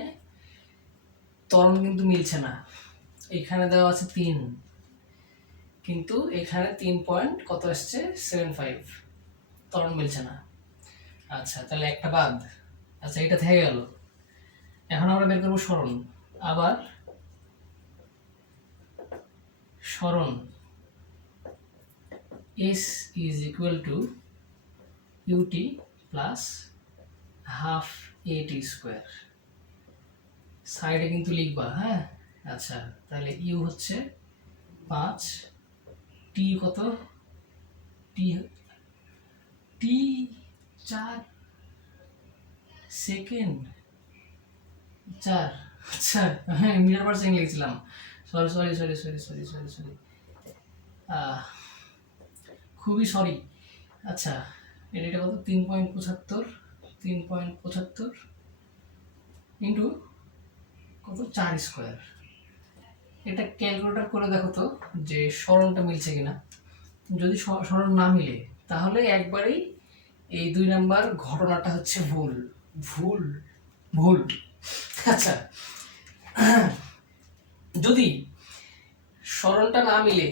ত্বরণ কিন্তু মিলছে না। এখানে দেওয়া আছে 3, কিন্তু এখানে 3 পয়েন্ট কত আসছে, 75। ত্বরণ মিলছে না। আচ্ছা, তাহলে একটা বাদ। আচ্ছা, এটা থেকে গেল। এখন আমরা বের করবো সরণ। আবার সরণ s is equal to u t plus half a t square. সাইডে কিন্তু লিখবা, হ্যাঁ। আচ্ছা, তাহলে ইউ হচ্ছে 5, টি কত, টি টি 4 সেকেন্ড, 4। আচ্ছা, হ্যাঁ, মিটার পার সেকেন্ড লিখছিলাম। সরি, খুবই সরি। আচ্ছা, এটা কত, 3.75, 3.75 ইন্টু কত, 4 স্কোয়ার। এটা ক্যালকুলেটর করে দেখো তো যে সরণটা মিলছে কিনা। যদি সরণ না মিলে, তাহলে একবারেই এই 2 নাম্বার ঘটনাটা হচ্ছে ভুল ভুল ভুল। আচ্ছা, যদি সরণটা না মিলে,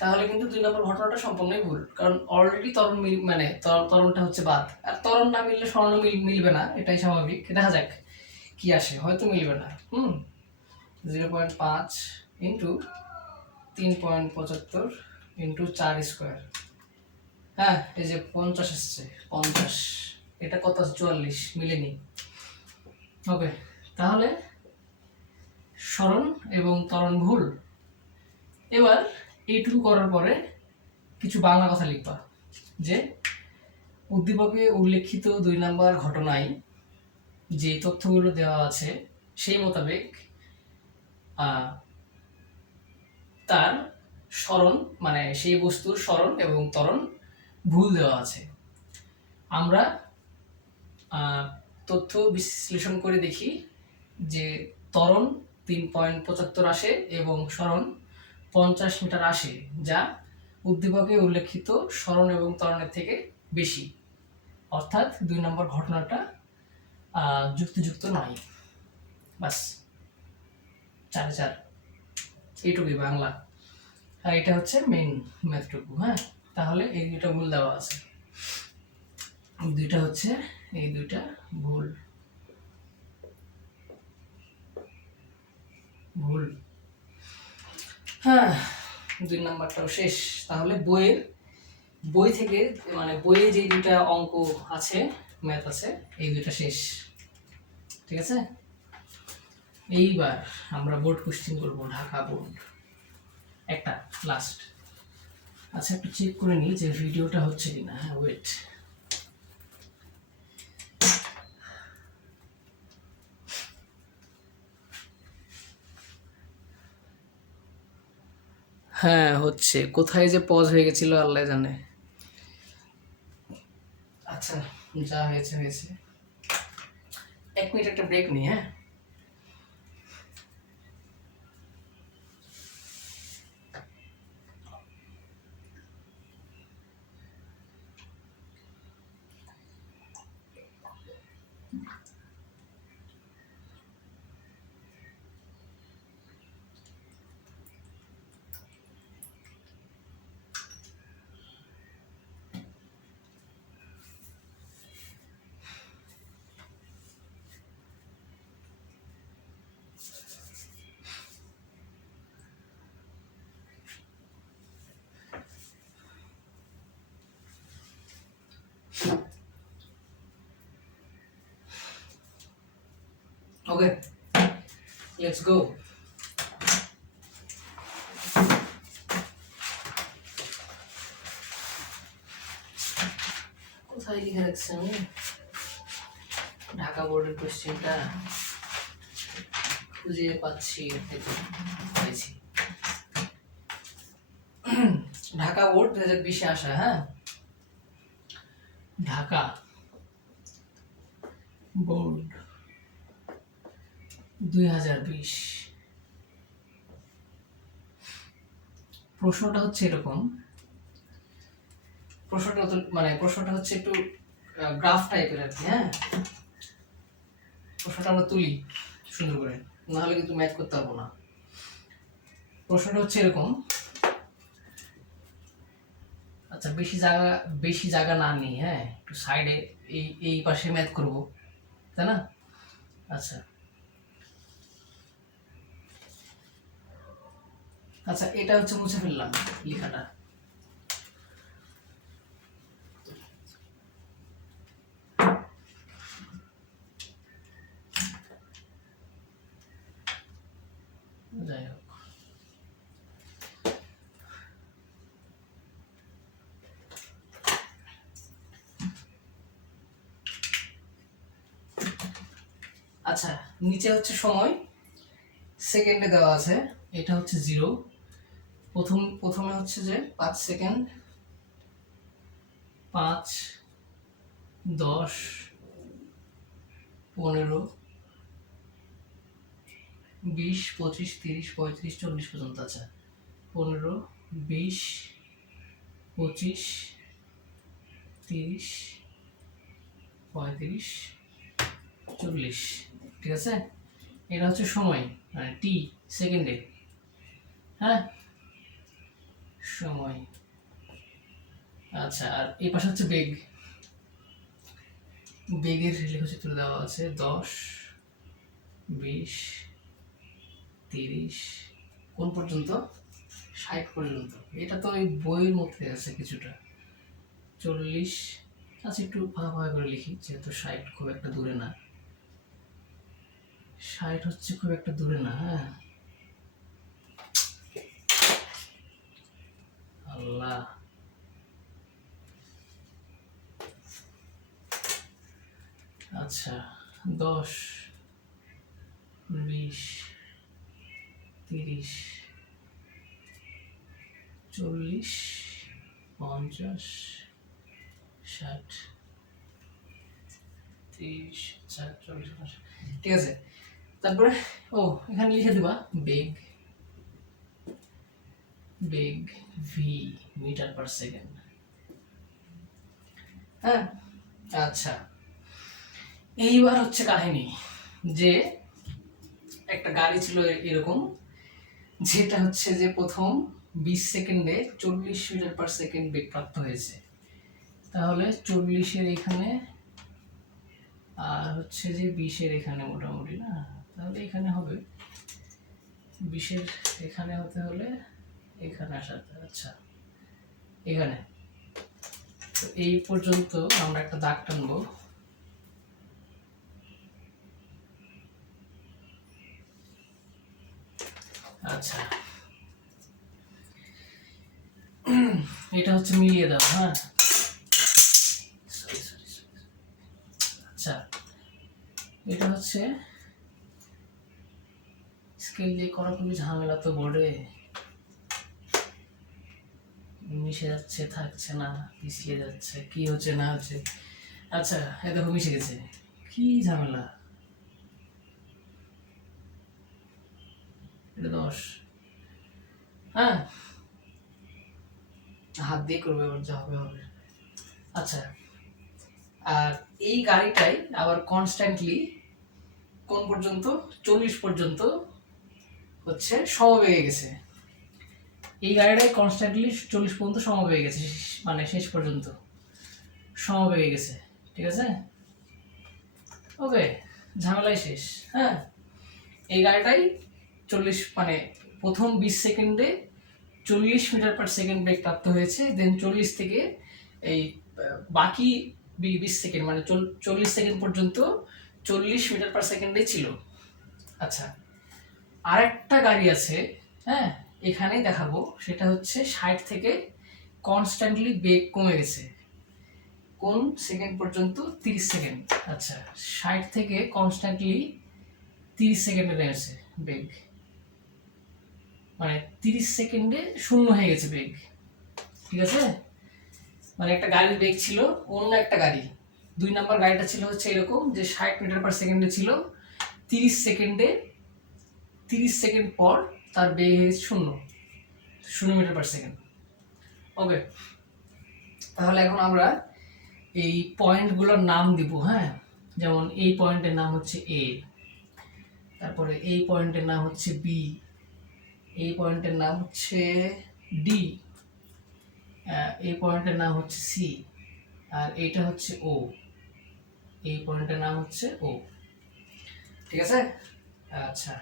তাহলে কিন্তু 2 নম্বর ঘটনাটা সম্পূর্ণই ভুল, কারণ অলরেডি ত্বরণ মানে ত্বরণটা হচ্ছে বাদ। আর ত্বরণ না মিললে সরণ মিলবে না, এটাই স্বাভাবিক। দেখা যাক কি আসে, হয়তো মিলবে না। 0.5 ইন্টু 3.75 ইন্টু 4 স্কোয়ার। হ্যাঁ, এই যে 50 এসছে, 50। এটা কত, 44, মিলেনি। ওকে, তাহলে সরণ এবং ত্বরণ ভুল। এবার এইটুকু করার পরে কিছু বাংলা কথা লিখবা, যে উদ্দীপকে উল্লেখিত 2 নাম্বার ঘটনায় যে তথ্যগুলো দেওয়া আছে সেই মোতাবেক তার সরণ, মানে সেই বস্তুর সরণ এবং ত্বরণ ভুল দেওয়া আছে। আমরা তথ্য বিশ্লেষণ করে দেখি যে ত্বরণ 3.75 আসে এবং সরণ 50 মিটার আসে, যা উদ্দীপকে উল্লেখিত সরণ এবং ত্বরণের থেকে বেশি। অর্থাৎ 2 নম্বর ঘটনাটা যুক্তিযুক্ত নয়। বাস, 4 4, এইটুকুই বাংলা। আর এটা হচ্ছে মেইন ম্যাথটুকু, হ্যাঁ। তাহলে এই দুটো ভুল দেওয়া আছে, দুইটা হচ্ছে, এই দুইটা ভুল ভুল। হ্যাঁ, 2 নাম্বারটাও শেষ। তাহলে বইয়ের বই থেকে, মানে বইয়ে যে দুটা অঙ্ক আছে, ম্যাথ আছে, এই দুটা শেষ। ঠিক আছে, এইবার আমরা বোর্ড কোশ্চেন করব, ঢাকা বোর্ড একটা লাস্ট। আচ্ছা, একটু চেক করে নিই যে ভিডিওটা হচ্ছে কিনা। হ্যাঁ, ওয়েট। হ্যাঁ হচ্ছে, কোথায় যে পজ হয়ে গেছিল আল্লাহ জানে। আচ্ছা, যা হয়েছে হয়েছে। 1 মিনিট একটা ব্রেক নিই। হ্যাঁ, ওকে, লেটস গো। কোথায় লিখে রাখছি আমি ঢাকা বোর্ডের কোশ্চেনটা? খুঁজে পাচ্ছি, পাইছি। ঢাকা বোর্ড 2020-এ আসা। হ্যাঁ, ঢাকা বোর্ড 2020। প্রশ্নটা হচ্ছে এরকম, প্রশ্নটা হচ্ছে একটু গ্রাফ টাইপের আর কি। হ্যাঁ, প্রশ্নটা আমরা তুলি সুন্দর করে, নাহলে কিন্তু ম্যাথ করতে পারবো না। প্রশ্নটা হচ্ছে এরকম। আচ্ছা, বেশি জায়গা না নিই। হ্যাঁ, একটু সাইডে, এই পাশে ম্যাথ করব, তাই না? আচ্ছা আচ্ছা, এটা হচ্ছে মুছে ফেললাম লেখাটা। যাই হোক, আচ্ছা, নিচে হচ্ছে সময়, সেকেন্ডে দেওয়া আছে। এটা হচ্ছে 0। প্রথমে হচ্ছে যে 5 সেকেন্ড, 5, 10, 15, 20, 25, 30, 35, 40 পর্যন্ত। আচ্ছা, 15, 20, 25, 30, 35, 40। ঠিক আছে, এটা হচ্ছে সময়, মানে টি, সেকেন্ডে। হ্যাঁ, সময়। আচ্ছা, আর এই পাশে হচ্ছে বেগ। বেগের রেখাচিত্র দেওয়া আছে 10, 20, 30, কোন পর্যন্ত? 60 পর্যন্ত। এটা তো ওই বইয়ের মধ্যে আছে কিছুটা। 40। আচ্ছা, একটু ভাগ ভাগ করে লিখি, যেহেতু 60 খুব একটা দূরে না। 60 হচ্ছে খুব একটা দূরে না। হ্যাঁ, আল্লাহ। আচ্ছা, 10, 20, 30, 40, 50, 60, 30, 40, 50। ঠিক আছে, তারপরে এখানে লিখে দিবা বেগ। বেগ ভি, মিটার পার সেকেন্ড। হ্যাঁ, আচ্ছা, এইবার হচ্ছে কাহিনী যে একটা গাড়ি ছিল এরকম, যেটা হচ্ছে যে প্রথম 20 সেকেন্ডে 40 মিটার পার সেকেন্ড বেগ প্রাপ্ত হয়েছে। তাহলে 40-এর এখানে, আর হচ্ছে যে 20-এর এখানে মোটামুটি না, তাহলে এখানে হবে 20-এর এখানে হতে হলে এখানে আসাতে। আচ্ছা, এখানে এই পর্যন্ত আমরা একটা দাগ টানবো। আচ্ছা, এটা হচ্ছে মিলিয়ে দাও। হ্যাঁ, আচ্ছা, এটা হচ্ছে স্কেল দিয়ে করা খুবই ঝামেলা তো, বোর্ডে মিশে যাচ্ছে, থাকছে না, পিছলে যাচ্ছে, কি হচ্ছে না হচ্ছে। আচ্ছা, এ দেখো মিশে গেছে, কি ঝামেলা। এটা 10। হ্যাঁ, হাত দিয়ে করবে, এবার যা হবে হবে। আচ্ছা, আর এই গাড়িটাই আবার কনস্ট্যান্টলি কোন পর্যন্ত, 40 পর্যন্ত হচ্ছে সমবেগে গেছে। এই গাড়িটাই কনস্ট্যান্টলি 40 পর্যন্ত সমবেগে গেছে, মানে শেষ পর্যন্ত সমবেগে গেছে। ঠিক আছে, ওকে, ঝামেলাই শেষ। হ্যাঁ, এই গাড়িটাই 40, মানে প্রথম 20 সেকেন্ডে 40 মিটার পার সেকেন্ড বেগ প্রাপ্ত হয়েছে। দেন 40 থেকে এই বাকি 20 সেকেন্ড, মানে 40 সেকেন্ড পর্যন্ত 40 মিটার পার সেকেন্ডে ছিল। আচ্ছা, আরেকটা গাড়ি আছে, হ্যাঁ, এখানেই দেখাবো। সেটা হচ্ছে 60 থেকে কনস্ট্যান্টলি বেগ কমে গেছে কোন সেকেন্ড পর্যন্ত, 30 সেকেন্ড। আচ্ছা, 60 থেকে কনস্ট্যান্টলি 30 সেকেন্ডে নেমেছে বেগ, মানে 30 সেকেন্ডে শূন্য হয়ে গেছে বেগ। ঠিক আছে, মানে একটা গাড়ির বেগ ছিল, অন্য একটা গাড়ি 2 নাম্বার গাড়িটা ছিল হচ্ছে এরকম যে 60 মিটার পার সেকেন্ডে ছিল, 30 সেকেন্ডে 30 সেকেন্ড পর তার বেগ হয়ে গেছে 0 মিটার পার সেকেন্ড। ওকে, তাহলে এখন আমরা এই পয়েন্টগুলোর নাম দিব। হ্যাঁ, যেমন এই পয়েন্টের নাম হচ্ছে এ, তারপরে এই পয়েন্টের নাম হচ্ছে বি, এই পয়েন্টের নাম হচ্ছে ডি, এই পয়েন্টের নাম হচ্ছে সি, আর এইটা হচ্ছে ও, এই পয়েন্টের নাম হচ্ছে ও। ঠিক আছে, আচ্ছা,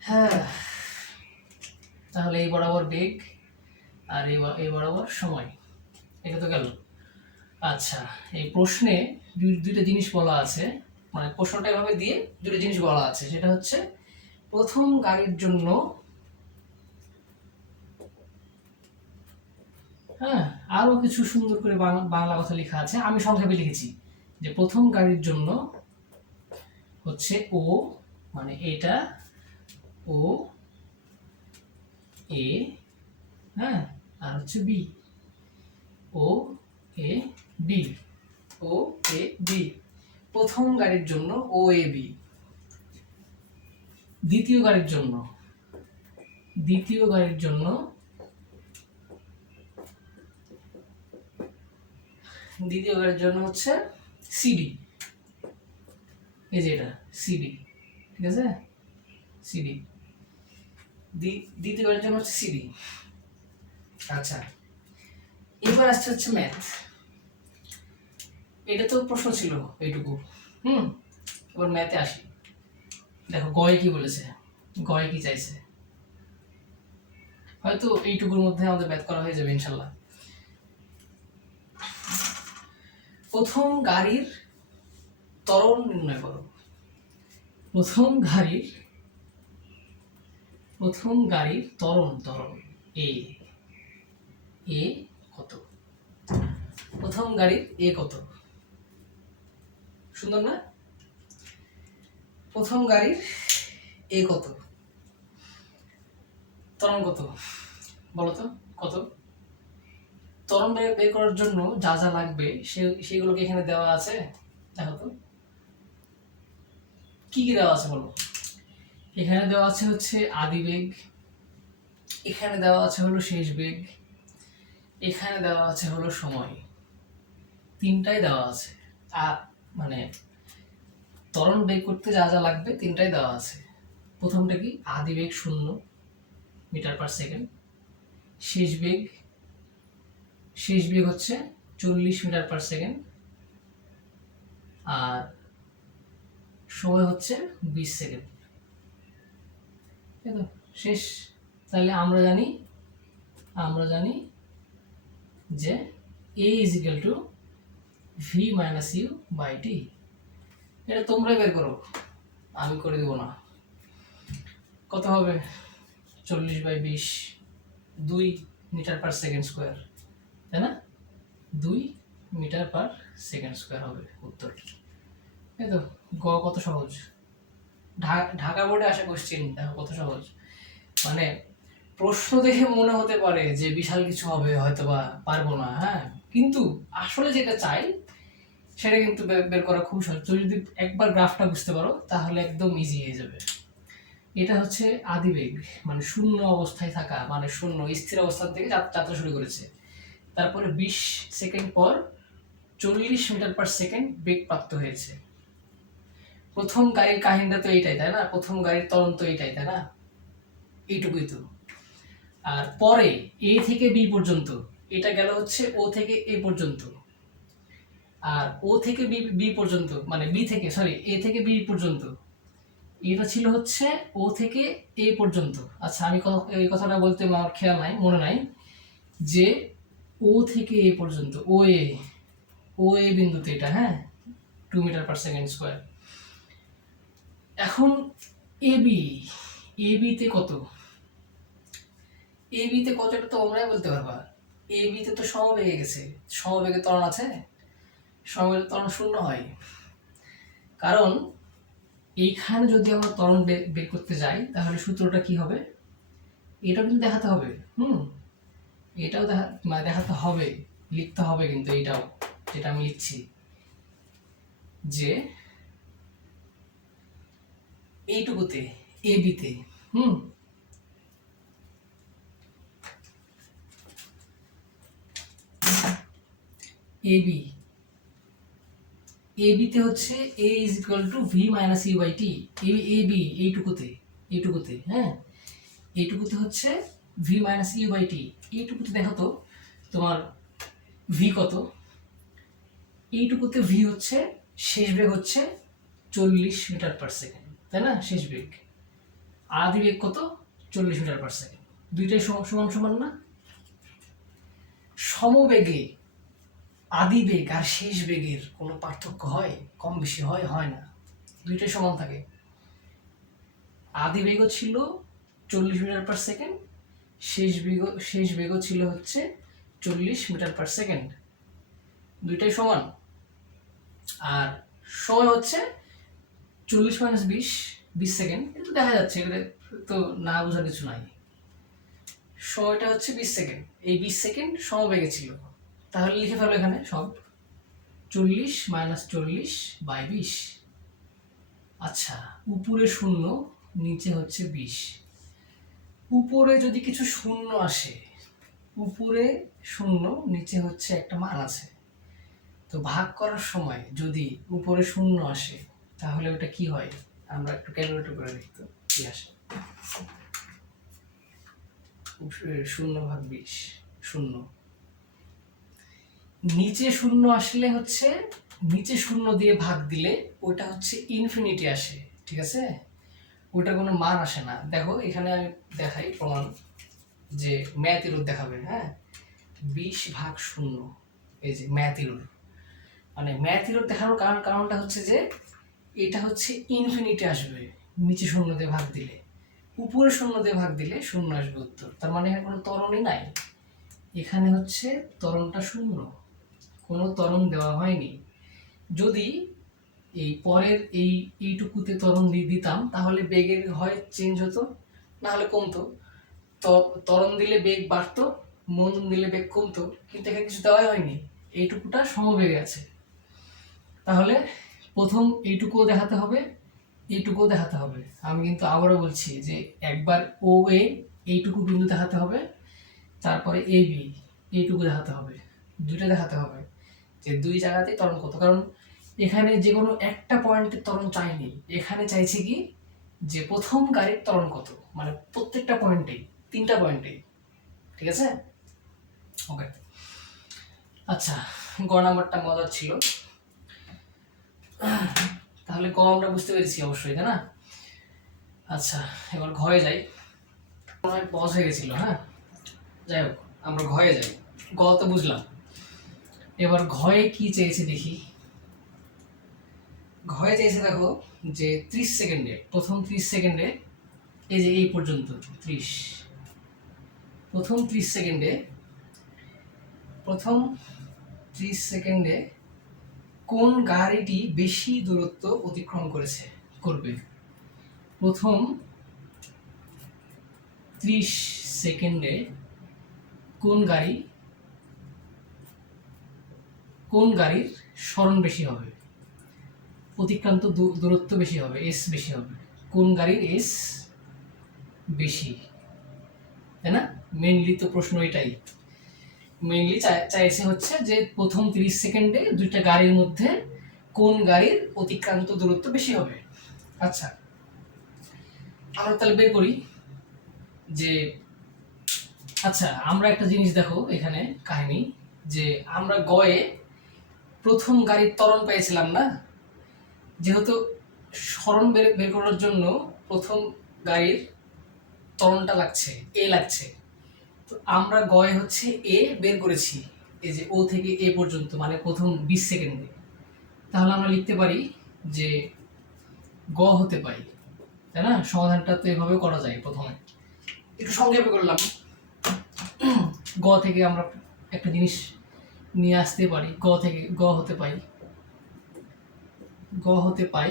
হ্যাঁ, তাহলে এই বরাবর বেগ আর এই বরাবর সময়, এটা তো গেল। আচ্ছা, এই প্রশ্নে দুইটা জিনিস বলা আছে, মানে প্রশ্নটা এভাবে দিয়ে দুটো জিনিস বলা আছে। সেটা হচ্ছে প্রথম গাড়ির জন্য, হ্যাঁ, আরো কিছু সুন্দর করে বাংলা কথা লেখা আছে, আমি সংক্ষেপে লিখেছি যে প্রথম গাড়ির জন্য হচ্ছে ও, মানে এটা ও এ, হ্যাঁ, আর হচ্ছে B, O A B, O A B. প্রথম গাড়ির জন্য ও এ বি। দ্বিতীয় গাড়ির জন্য, দ্বিতীয় গাড়ির জন্য দ্বিতীয় গাড়ির জন্য হচ্ছে সিডি, এই যে এটা সিডি। ঠিক আছে, সিডি, দ্বিতীয় গাড়ির জন্য হচ্ছে সিডি। আচ্ছা, এবার আসছে হচ্ছে ম্যাথ। এটা তো প্রশ্ন ছিল এইটুকু। এবার ম্যাথে আসি। দেখো গয় কি বলেছে, গয় কি চাইছে, হয়তো এইটুকুর মধ্যে আমাদের ম্যাথ করা হয়ে যাবে ইনশাল্লাহ। প্রথম গাড়ির ত্বরণ নির্ণয় করো। প্রথম গাড়ির ত্বরণ এ কত? প্রথম গাড়ির এ কত? সুন্দর না? প্রথম গাড়ির এ কত, ত্বরণ কত বলো তো, কত? ত্বরণ বের করার জন্য যা যা লাগবে সেগুলোকে এখানে দেওয়া আছে। দেখো তো কি কি দেওয়া আছে বলো। এখানে দেওয়া আছে হচ্ছে আদি বেগ, এখানে দেওয়া আছে হলো শেষ বেগ, এখানে দেওয়া আছে হলো সময়, তিনটাই দেওয়া আছে। আর মানে ত্বরণ বেগ করতে যা যা লাগবে তিনটাই দেওয়া আছে। প্রথমটা কি, আদি বেগ 0 মিটার পার সেকেন্ড, শেষ বেগ হচ্ছে 40 মিটার পার সেকেন্ড, আর সময় হচ্ছে 20 সেকেন্ড। তাই তো, শেষ। তাহলে আমরা জানি যে a is equal to v minus u by t. এটা তোমরা বের করো, আমি করে দেবো না। কত হবে? 40/20, 2 মিটার পার সেকেন্ড স্কোয়ার, তাই না? 2 মিটার পার সেকেন্ড স্কোয়ার হবে উত্তর। এই তো কত সহজ। ঢাকা বোর্ডে আসা কোশ্চেন দেখো কত সহজ। মানে প্রশ্ন দেখে মনে হতে পারে যে বিশাল কিছু হবে, হয়তো বা পারবো না, হ্যাঁ, কিন্তু আসলে যেটা চাই সেটা কিন্তু বের করা খুব সহজ। তুমি যদি একবার গ্রাফটা বুঝতে পারো তাহলে একদম ইজি হয়ে যাবে। এটা হচ্ছে আদিবেগ, মানে শূন্য অবস্থায় থাকা, মানে শূন্য স্থির অবস্থান থেকে যাত্রা শুরু করেছে। তারপরে 20 সেকেন্ড পর 40 মিটার পার সেকেন্ড বেগ প্রাপ্ত হয়েছে। প্রথম গাড়ির কাহিনীটা তো এইটাই, তাই না? প্রথম গাড়ির ত্বরণ তো এইটাই, তাই না? এইটুকুই তো। আর পরে এ থেকে বি পর্যন্ত, এটা গেল হচ্ছে ও থেকে এ পর্যন্ত, আর ও থেকে বি পর্যন্ত, মানে বি থেকে সরি এ থেকে বি পর্যন্ত, এটা ছিল হচ্ছে ও থেকে এ পর্যন্ত। আচ্ছা, আমি এই কথাটা বলতে আমার খেয়াল নাই, মনে নাই, যে ও থেকে এ পর্যন্ত, ও এ বিন্দুতে এটা, হ্যাঁ, 2 মিটার পার সেকেন্ড স্কোয়ার। এখন এ বিতে কত? এ বিতে কত এটা তো তোমরাই বলতে পারবা। এ বিতে তো সমবেগে গেছে, সমবেগে ত্বরণ আছে, সমবেগে ত্বরণ শূন্য হয়। কারণ এইখানে যদি আমরা ত্বরণ বের করতে যাই তাহলে সূত্রটা কি হবে? এটাও কিন্তু দেখাতে হবে, এটাও দেখাতে হবে, লিখতে হবে কিন্তু এইটাও, যেটা আমি লিখছি, যে এইটুকুতে এ বিতে এ বিতে হচ্ছে a is equal to v minus u by t. A B এইটুকুতে, হ্যাঁ, এইটুকুতে হচ্ছে v minus u by t. এইটুকুতে দেখো তো তোমার ভি কত? এইটুকুতে ভি হচ্ছে, শেষ বেগ হচ্ছে 40 মিটার পার সেকেন্ড, তাই না? শেষ বেগ। আদি বেগ কত? 40 মিটার পার সেকেন্ড। দুইটাই সমান সমান না? সমবেগে আদি বেগ আর শেষ বেগের কোনো পার্থক্য হয়? কম বেশি হয়? হয় না, দুইটাই সমান থাকে। আদি বেগও ছিল 40 মিটার পার সেকেন্ড, শেষ বেগও ছিল হচ্ছে 40 মিটার পার সেকেন্ড, দুইটাই সমান। আর সময় হচ্ছে 40 মাইনাস 20 সেকেন্ড, কিন্তু দেখা যাচ্ছে এগুলো তো না বোঝার কিছু নাই। সময়টা হচ্ছে 20 সেকেন্ড, এই 20 সেকেন্ড সমবেগে ছিল। তাহলে লিখে ফেলো এখানে সব, 40 মাইনাস 40 বাই 20। আচ্ছা, উপরে শূন্য, নিচে হচ্ছে 20। উপরে যদি কিছু শূন্য আসে, উপরে শূন্য, নিচে হচ্ছে একটা মান আছে, তো ভাগ করার সময় যদি উপরে শূন্য আসে তাহলে ওটা কি হয়? আমরা একটু ক্যালকুলেট করে দেখি তো কি আসে। 0/20, শূন্য। নিচে শূন্য আসলে হচ্ছে, নিচে শূন্য দিয়ে ভাগ দিলে ওটা হচ্ছে ইনফিনিটি আসে, ঠিক আছে? ওটা কোনো মান আসে না। দেখো এখানে আমি দেখাই প্রমাণ, যে ম্যাথ ইরোর দেখাবে, হ্যাঁ, 20/0, এই যে ম্যাথ ইরোর, মানে ম্যাথ ইরোর দেখানোর কারণটা হচ্ছে যে এটা হচ্ছে ইনফিনিটি আসবে নিচে শূন্য দিয়ে ভাগ দিলে, উপরে শূন্য দিয়ে ভাগ দিলে শূন্য আসবে উত্তর। তার মানে এখানে কোনো ত্বরণই নাই, এখানে হচ্ছে ত্বরণটা শূন্য, কোনো ত্বরণ দেওয়া হয়নি। যদি এই পরের এইটুকুতে ত্বরণ দিতাম তাহলে বেগের হয় চেঞ্জ হতো, না হলে কমতো। ত্বরণ দিলে বেগ বাড়তো, মন্দন দিলে বেগ কমতো, কিন্তু এখানে কিছু দেওয়াই হয়নি, এইটুকুটা সমবেগে আছে। তাহলে প্রথম এইটুকুও দেখাতে হবে, এইটুকুও দেখাতে হবে। আমি কিন্তু আবারও বলছি যে একবার ও এ এইটুকু বিন্দু দেখাতে হবে, তারপরে এ বি এইটুকু দেখাতে হবে, দুইটা দেখাতে হবে যে দুই জায়গাতেই ত্বরণ কত। কারণ এখানে যে কোনো একটা পয়েন্টের ত্বরণ চাইনি, এখানে চাইছে কি যে প্রথম গাড়ির ত্বরণ কত, মানে প্রত্যেকটা পয়েন্টেই, 3টা পয়েন্টেই, ঠিক আছে? ওকে, আচ্ছা, গ নাম্বারটা মজার ছিল। তাহলে গ আমরা বুঝতে পেরেছি অবশ্যই, তাই না? আচ্ছা, এবার ঘরে যাই, পজ হয়ে গেছিল, হ্যাঁ, যাই হোক আমরা ঘরে যাই। গ তো বুঝলাম, এবার ঘয়ে কি চেয়েছে দেখি। ঘয়ে চেয়েছে দেখো যে 30 সেকেন্ডে, প্রথম 30 সেকেন্ডে, এই যে এই পর্যন্ত 30, প্রথম 30 সেকেন্ডে, প্রথম 30 সেকেন্ডে কোন গাড়িটি বেশি দূরত্ব অতিক্রম করবে। প্রথম 30 সেকেন্ডে কোন গাড়ির সরণ বেশি হবে, অতিক্রান্ত দূরত্ব বেশি হবে, এস বেশি হবে, কোন গাড়ির এস বেশি, তাই না? মেইনলি তো প্রশ্ন এটাই, মেইনলি চাইছে হচ্ছে যে প্রথম 30 সেকেন্ডে দুইটা গাড়ির মধ্যে কোন গাড়ির অতিক্রান্ত দূরত্ব বেশি হবে। আচ্ছা, আমরা তাহলে বের করি যে, আচ্ছা আমরা একটা জিনিস দেখো এখানে কাহিনী, যে আমরা গয়ে প্রথম গাড়ির ত্বরণ পেয়েছিলাম না, যেহেতু সরণ বের করার জন্য প্রথম গাড়ির ত্বরণটা লাগছে, এ লাগছে, তো আমরা গয়ে হচ্ছে এ বের করেছি, এই যে ও থেকে এ পর্যন্ত, মানে প্রথম 20 সেকেন্ডে। তাহলে আমরা লিখতে পারি যে গ হতে পারি, তাই না? সমাধানটা তো এভাবে করা যায়। প্রথমে একটু সংক্ষেপে করলাম, গ থেকে আমরা একটা জিনিস নিয়ে আসতে পারি, গ থেকে গ হতে পাই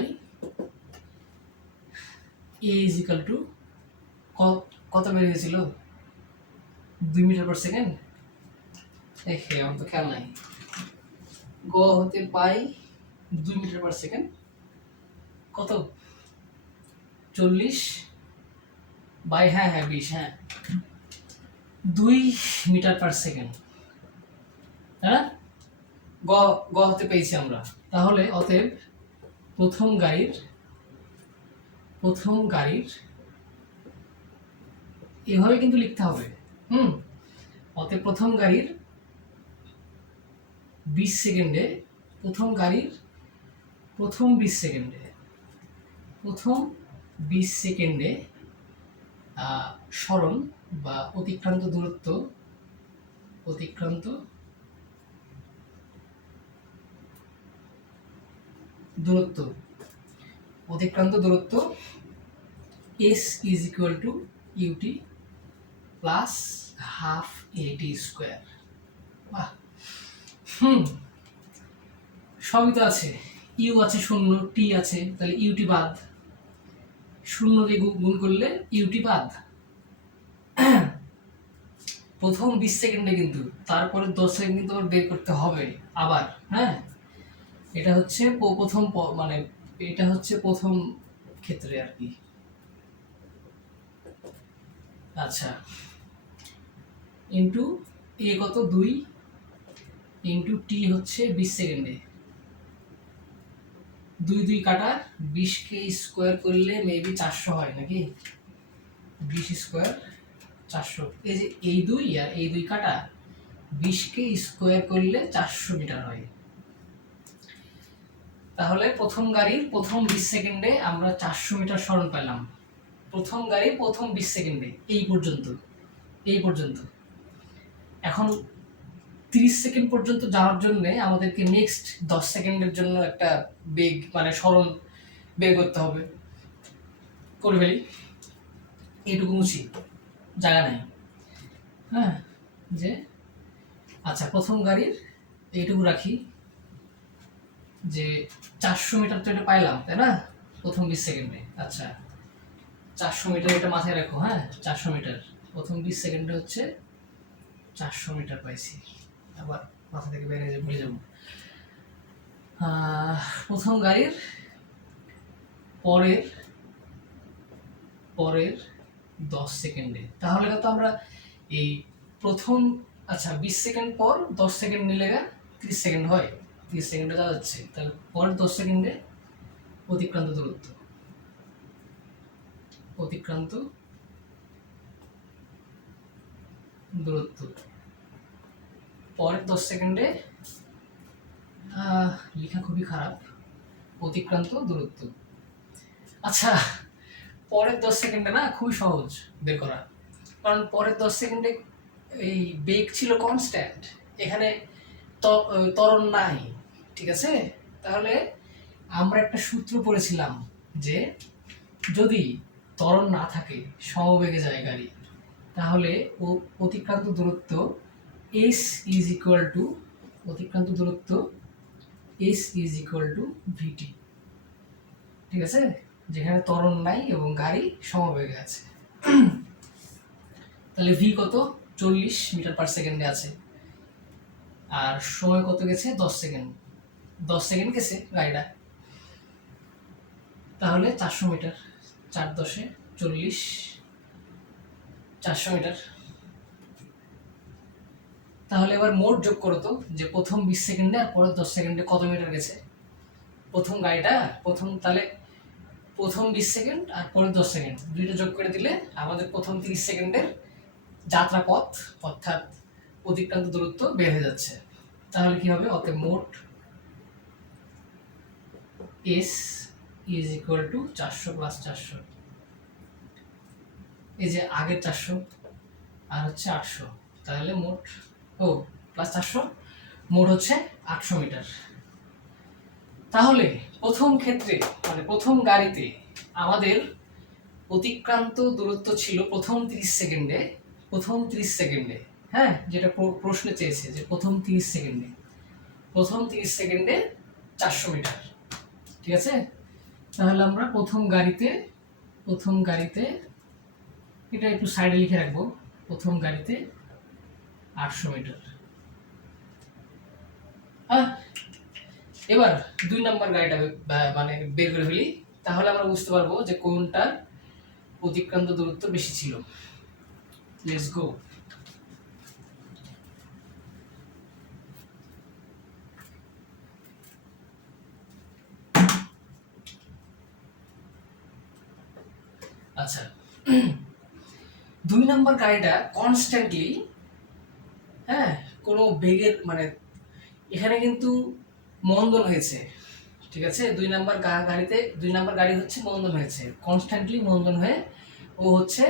এ ইজ ইকাল টু কত বের হয়েছিল, 2 মিটার পার সেকেন্ড। আমার তো খেয়াল নাই, গ হতে পাই 2 মিটার পার সেকেন্ড, কত 40 বাই 20, 2 মিটার পার সেকেন্ড, হ্যাঁ গ হতে পেয়েছি আমরা। তাহলে অতএব প্রথম গাড়ির এভাবে কিন্তু লিখতে হবে। অতএব প্রথম গাড়ির 20 সেকেন্ডে, প্রথম 20 সেকেন্ডে সরণ বা অতিক্রান্ত দূরত্ব s is equal to ut plus half at square। বাহ, সবই তো আছে, ইউ আছে, শূন্য, টি আছে, তাহলে ইউটি বাদ, শূন্য দিয়ে গুণ করলে ইউটি বাদ। প্রথম 20 সেকেন্ডে কিন্তু, তারপরে 10 সেকেন্ড কিন্তু বের করতে হবে আবার। হ্যাঁ, এটা হচ্ছে প্রথম, মানে এটা হচ্ছে প্রথম ক্ষেত্রে আর কি। আচ্ছা, ইন্টু এ কত 2 ইন্টু টি হচ্ছে 20 সেকেন্ডে, 2 কাটা, 20কে স্কোয়ার করলে মেবি 400 হয় নাকি, 20 স্কোয়ার 400, এই যে এই 2 আর এই 2 কাটা, 20কে স্কোয়ার করলে 400 মিটার হয়। তাহলে প্রথম গাড়ির প্রথম 20 সেকেন্ডে আমরা 400 মিটার সরণ পেলাম, প্রথম গাড়ির প্রথম 20 সেকেন্ডে, এই পর্যন্ত। এখন 30 সেকেন্ড পর্যন্ত যাওয়ার জন্য আমাদেরকে নেক্সট 10 সেকেন্ডের জন্য একটা বেগ, মানে সরণ বের করতে হবে। করে ফেলি, এইটুকু মুছি, জায়গা নাই। হ্যাঁ, যে আচ্ছা প্রথম গাড়ির এইটুকু রাখি, যে 400 মিটার তো এটা পাইলাম, তাই না, প্রথম 20 সেকেন্ডে। আচ্ছা 400 মিটার, এটা মাথায় রাখো। হ্যাঁ, 400 মিটার প্রথম 20 সেকেন্ডে হচ্ছে 400 মিটার পাইছি, আবার মাথা থেকে বেড়ে ভুলে যাব। প্রথম গাড়ির পরের 10 সেকেন্ডে, তাহলে তো আমরা এই প্রথম, আচ্ছা 20 সেকেন্ড পর 10 সেকেন্ড নিলে 30 সেকেন্ড হয়, 30 সেকেন্ডে যাওয়া যাচ্ছে, তাহলে পরের 10 সেকেন্ডে অতিক্রান্ত দূরত্ব পরের 10 সেকেন্ডে, লেখা খুবই খারাপ, অতিক্রান্ত দূরত্ব। আচ্ছা পরের 10 সেকেন্ডে না খুবই সহজ বের করা, কারণ পরের 10 সেকেন্ডে এই বেগ ছিল কনস্ট্যান্ট, এখানে ত্বরণ নাই, ঠিক আছে? তাহলে আমরা একটা সূত্র পড়েছিলাম যে যদি ত্বরণ না থাকে, সমবেগে যায় গাড়ি, তাহলে অতিক্রান্ত দূরত্ব s ইজ ইকুয়াল টু অতিক্রান্ত দূরত্ব s ইজ ইকুয়াল টু ভিটি, ঠিক আছে? যেখানে ত্বরণ নাই এবং গাড়ি সমবেগে আছে। তাহলে ভি কত? 40 মিটার পার সেকেন্ডে আছে, আর সময় কত গেছে? 10 সেকেন্ড। 10 সেকেন্ড গেছে গাড়িটা, তাহলে 400 মিটার, 4 10 40, 400 মিটার। তাহলে এবার মোট যোগ করো তো, যে প্রথম 20 সেকেন্ডে আর পরের 10 সেকেন্ডে কত মিটার গেছে প্রথম গাড়িটা। তাহলে প্রথম 20 সেকেন্ড আর পরের 10 সেকেন্ড দুইটা যোগ করে দিলে আমাদের প্রথম 30 সেকেন্ডের যাত্রা পথ অর্থাৎ অতিক্রান্ত দূরত্ব বের হয়ে যাচ্ছে। তাহলে কি হবে? অতএব মোট S is equal two 400 plus 400, এই যে আগের 400 আর হচ্ছে 800, তাহলে মোট প্লাস 400, মোট হচ্ছে 800 মিটার। তাহলে প্রথম ক্ষেত্রে মানে প্রথম গাড়িতে আমাদের অতিক্রান্ত দূরত্ব ছিল প্রথম 30 সেকেন্ডে, হ্যাঁ, যেটা প্রশ্নে চেয়েছে যে প্রথম 30 সেকেন্ডে 400 মিটার, ঠিক আছে? তাহলে আমরা প্রথম গাড়িতে এটা একটু সাইডে লিখে রাখবো, প্রথম গাড়িতে 800 মিটার। এবার 2 নম্বর গাড়িটা মানে বের করে ফেলি, তাহলে আমরা বুঝতে পারবো যে কোনটার অতিক্রান্ত দূরত্ব বেশি ছিল। Let's go. আচ্ছা, 2 নম্বর গাড়িটা কনস্ট্যান্টলি, হ্যাঁ, কোনো বেগের মানে এখানে কিন্তু মন্দন হয়েছে, ঠিক আছে? 2 নম্বর গাড়ি হচ্ছে মন্দন হয়েছে, কনস্ট্যান্টলি মন্দন হয়ে ও হচ্ছে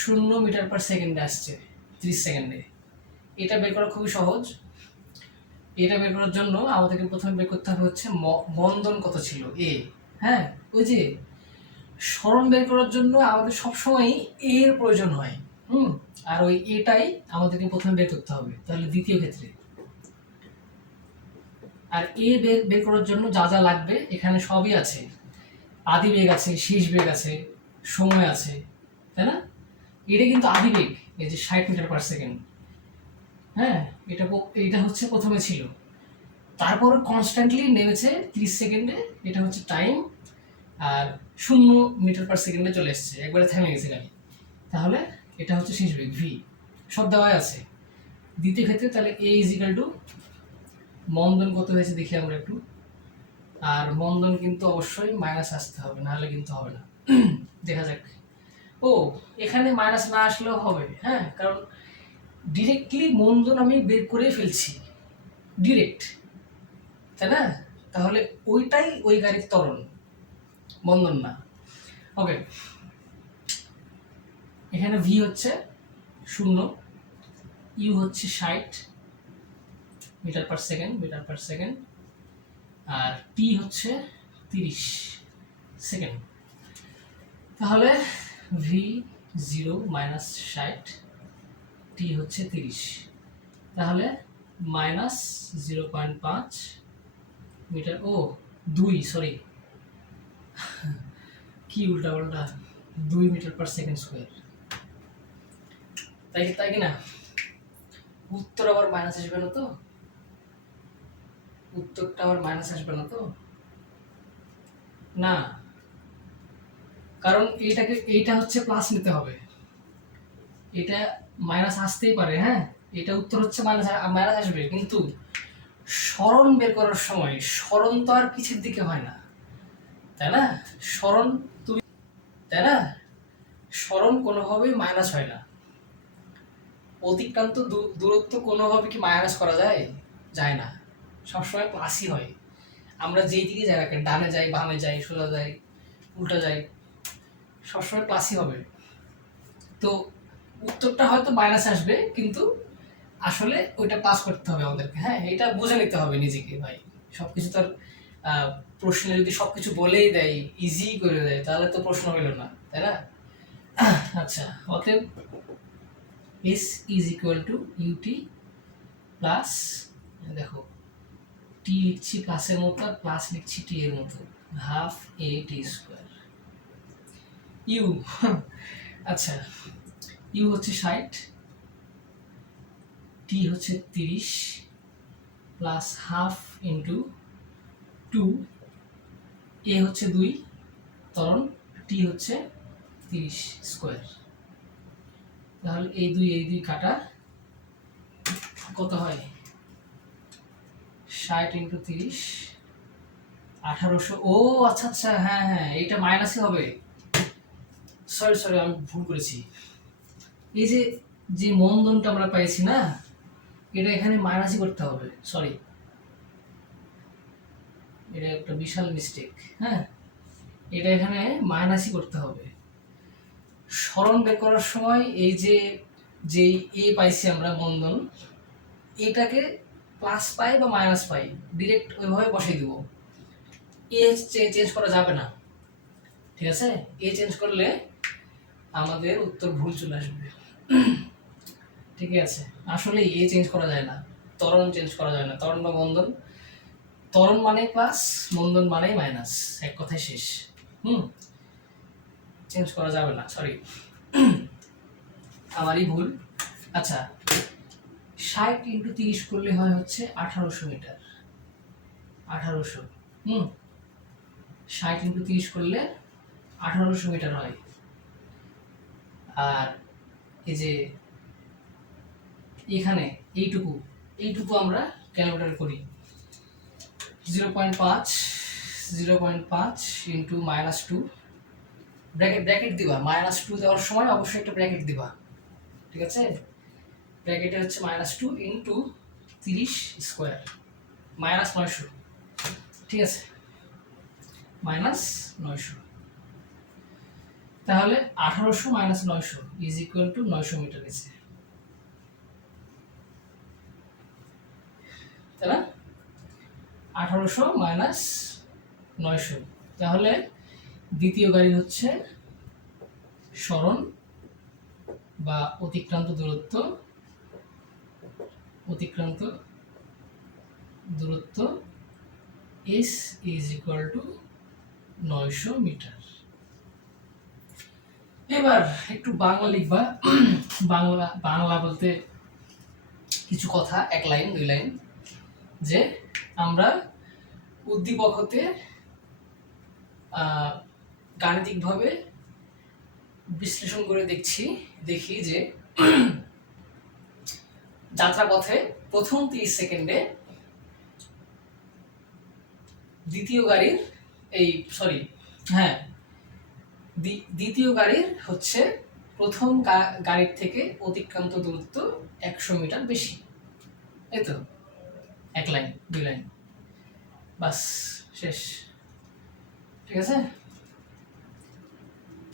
0 মিটার পার সেকেন্ডে আসছে 30 সেকেন্ডে। এটা বের করা খুবই সহজ। এটা বের করার জন্য আমাদেরকে প্রথমে বের করতে হবে হচ্ছে মন্দন কত ছিল, এ। হ্যাঁ, ওই যে সরণ বের করার জন্য আমাদের সবসময় এ এর প্রয়োজন হয়, আর ওই এটাই আমাদেরকে প্রথমে বের করতে হবে। তাহলে দ্বিতীয় ক্ষেত্রে আর এ বের করার জন্য যা যা লাগবে এখানে সবই আছে, আদি বেগ আছে, শেষ বেগ আছে, সময় আছে, তাই না? এটা কিন্তু আদি বেগ, এই যে 60 মিটার পার সেকেন্ড, হ্যাঁ, এটা হচ্ছে প্রথমে ছিল, তারপর কনস্ট্যান্টলি নেমেছে 30 সেকেন্ডে, এটা হচ্ছে টাইম, আর 0 মিটার পার সেকেন্ডে চলে এসছে, একবারে থেমে গেছে গাড়ি। তাহলে এটা হচ্ছে শেষ বেগ ভি, সব দেওয়াই আছে। দ্বিতীয় ক্ষেত্রে তাহলে এ ইজ ইকাল টু মন্দন কত হয়েছে দেখি আমরা একটু, আর মন্দন কিন্তু অবশ্যই মাইনাস আসতে হবে, নাহলে কিন্তু হবে না। দেখা যাক। এখানে মাইনাস না আসলেও হবে, হ্যাঁ, কারণ ডিরেক্টলি মন্দন আমি বের করে ফেলছি ডিরেক্ট, তাই না? তাহলে ওইটাই ওই গাড়ির ত্বরণ, মন্দন না। ওকে, এখানে ভি হচ্ছে 0, ইউ হচ্ছে 60 মিটার পার সেকেন্ড, আর টি হচ্ছে 30 সেকেন্ড। তাহলে ভি 0 মাইনাস 60, টি হচ্ছে 30, তাহলে মাইনাস 0.5 মিটার, 2, সরি, কি উল্টা পাল্টা, 2 মিটার পার সেকেন্ড স্কোয়ার, তাই কি না? উত্তর আবার মাইনাস আসবে না তো? উত্তরটা আবার মাইনাস আসবে না তো? না, কারণ এইটা হচ্ছে প্লাস নিতে হবে, এটা মাইনাস আসতেই পারে, হ্যাঁ, এটা উত্তর হচ্ছে মাইনাস আসবে, কিন্তু সরণ বের করার সময় সরণ তো আর পিছের দিকে হয় না, তাই না? তাই না? সরণ কোনোভাবেই মাইনাস হয় না। অতিক্রান্ত দূরত্ব কোনোভাবে কি মাইনাস করা যায় না, সবসময় প্লাসই হয়। আমরা যেই দিকে যাই রাখেন, ডানে যাই, বামে যাই, সোজা যাই, উল্টা যাই, সবসময় প্লাসই হবে। তো উত্তরটা হয়তো মাইনাস আসবে, কিন্তু আসলে ওইটা পাস করতে হবে আমাদেরকে, হ্যাঁ, এটা বুঝে নিতে হবে নিজেকে ভাই। সবকিছু তো আর প্রশ্নে যদি সবকিছু বলেই দেয়, ইজি করে দেয়, তাহলে তো প্রশ্ন হইল না, তাই না? আচ্ছা, অতএব s is equal to u t plus, দেখো টি লিখছি প্লাসের মতো আর প্লাস লিখছি টি এর মতো, half a t square u. আচ্ছা, ইউ হচ্ছে 60, টি হচ্ছে 30 প্লাস হাফ ইন্টু 2, এ হচ্ছে 2 ত্বরণ, টি হচ্ছে 30 স্কোয়ার। তাহলে এই দুই কাটা কত হয়? 60 ইন্টু 30 1800। ও আচ্ছা আচ্ছা, হ্যাঁ হ্যাঁ, এইটা মাইনাসই হবে। সরি আমি ভুল করেছি। এই যে যে মন্দনটা আমরা পাইছি না, এটা এখানে মাইনাসই করতে হবে, সরি, এটা একটা বিশাল মিস্টেক। হ্যাঁ, এটা এখানে মাইনাসই করতে হবে। সরণ বের করার সময় এই যে যেই এ পাইছি আমরা মন্দন, এটাকে প্লাস পাই বা মাইনাস পাই, ডিরেক্ট ওইভাবে বসাই দিব। এ চেঞ্জ করা যাবে না, ঠিক আছে? এ চেঞ্জ করলে আমাদের উত্তর ভুল চলে আসবে। ঠিক আছে, আসলে এ চেঞ্জ করা যায় না, ত্বরণ চেঞ্জ করা যায় না, ত্বরণ বা মন্দন, ত্বরণ মানে প্লাস, মন্দন মানে মাইনাস, এক কথায় শেষ। চেঞ্জ করা যাবে না, সরি, আমারই ভুল। আচ্ছা, 60 ইন্টু 30 করলে হয় হচ্ছে 1800 মিটার, 1800। 60 ইন্টু 30 করলে 1800 মিটার হয়। আর এই যে এখানে এইটুকু আমরা ক্যালকুলেট করি, 0.5 ইন্টু -2, ব্র্যাকেট দিবা, -2 দেওয়ার সময় অবশ্যই একটা ব্র্যাকেট দিবা, ঠিক আছে? ব্র্যাকেটে হচ্ছে -2 ইন্টু 30 স্কোয়ার, -900, ঠিক আছে, -900। তাহলে 1800 - 900 ইজ ইকুয়াল টু 900 মিটার গেছে, তাই না? 1800 - 900, তাহলে দ্বিতীয় গাড়ি হচ্ছে সরণ বা অতিক্রান্ত দূরত্ব s is equal to 900 metre. এবার একটু বাংলা লিখবা। বাংলা বলতে কিছু কথা, 1 লাইন 2 লাইন, যে আমরা উদ্দীপক হতে গাণিতিকভাবে বিশ্লেষণ করে দেখি যে যাত্রাপথে প্রথম 30 সেকেন্ডে দ্বিতীয় গাড়ির হচ্ছে প্রথম গাড়ির থেকে অতিক্রান্ত দূরত্ব 100 মিটার বেশি, এই তো, 1 লাইন 2 লাইন, বাস, শেষ। ঠিক আছে,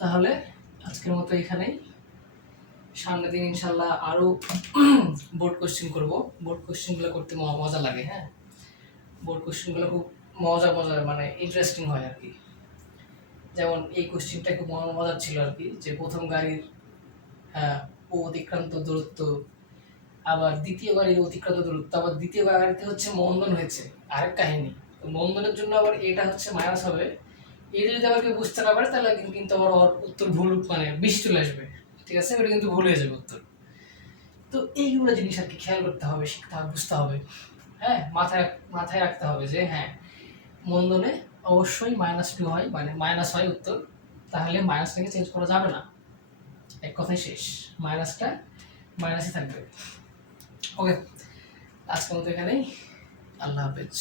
তাহলে আজকের মতো এখানেই। সামনের দিন ইনশাল্লাহ আরো বোর্ড কোশ্চেন করব। বোর্ড কোশ্চেনগুলো করতে মজা লাগে, হ্যাঁ, বোর্ড কোশ্চেনগুলো খুব মজা মানে ইন্টারেস্টিং হয় আর কি। যেমন এই কোশ্চেনটা খুব মজার ছিল আর কি, যে প্রথম গাড়ির অতিক্রান্ত দূরত্ব, আবার দ্বিতীয় গাড়ির অতিক্রান্ত দূরত্ব, আবার দ্বিতীয় গাড়িতে হচ্ছে মন্দন হয়েছে, আরেক কাহিনী। তো মন্দনের জন্য আবার এটা হচ্ছে মাইনাস হবে, এটা যদি আবার কেউ বুঝতে না পারে তাহলে কিন্তু আবার উত্তর ভুল, মানে 20 চলে আসবে, ঠিক আছে, ওটা কিন্তু ভুল হয়ে যাবে উত্তর। তো এইগুলো জিনিস আর কি খেয়াল করতে হবে, শিখতে হবে, বুঝতে হবে, হ্যাঁ, মাথায় রাখতে হবে যে হ্যাঁ, মন্দনে অবশ্যই -2 হয়, মানে মাইনাস হয় উত্তর, তাহলে মাইনাসটাকে চেঞ্জ করা যাবে না, এক কথায় শেষ, মাইনাসটা মাইনাসই থাকবে। ওকে, আজকের মতো এখানেই, আল্লাহ হাফেজ।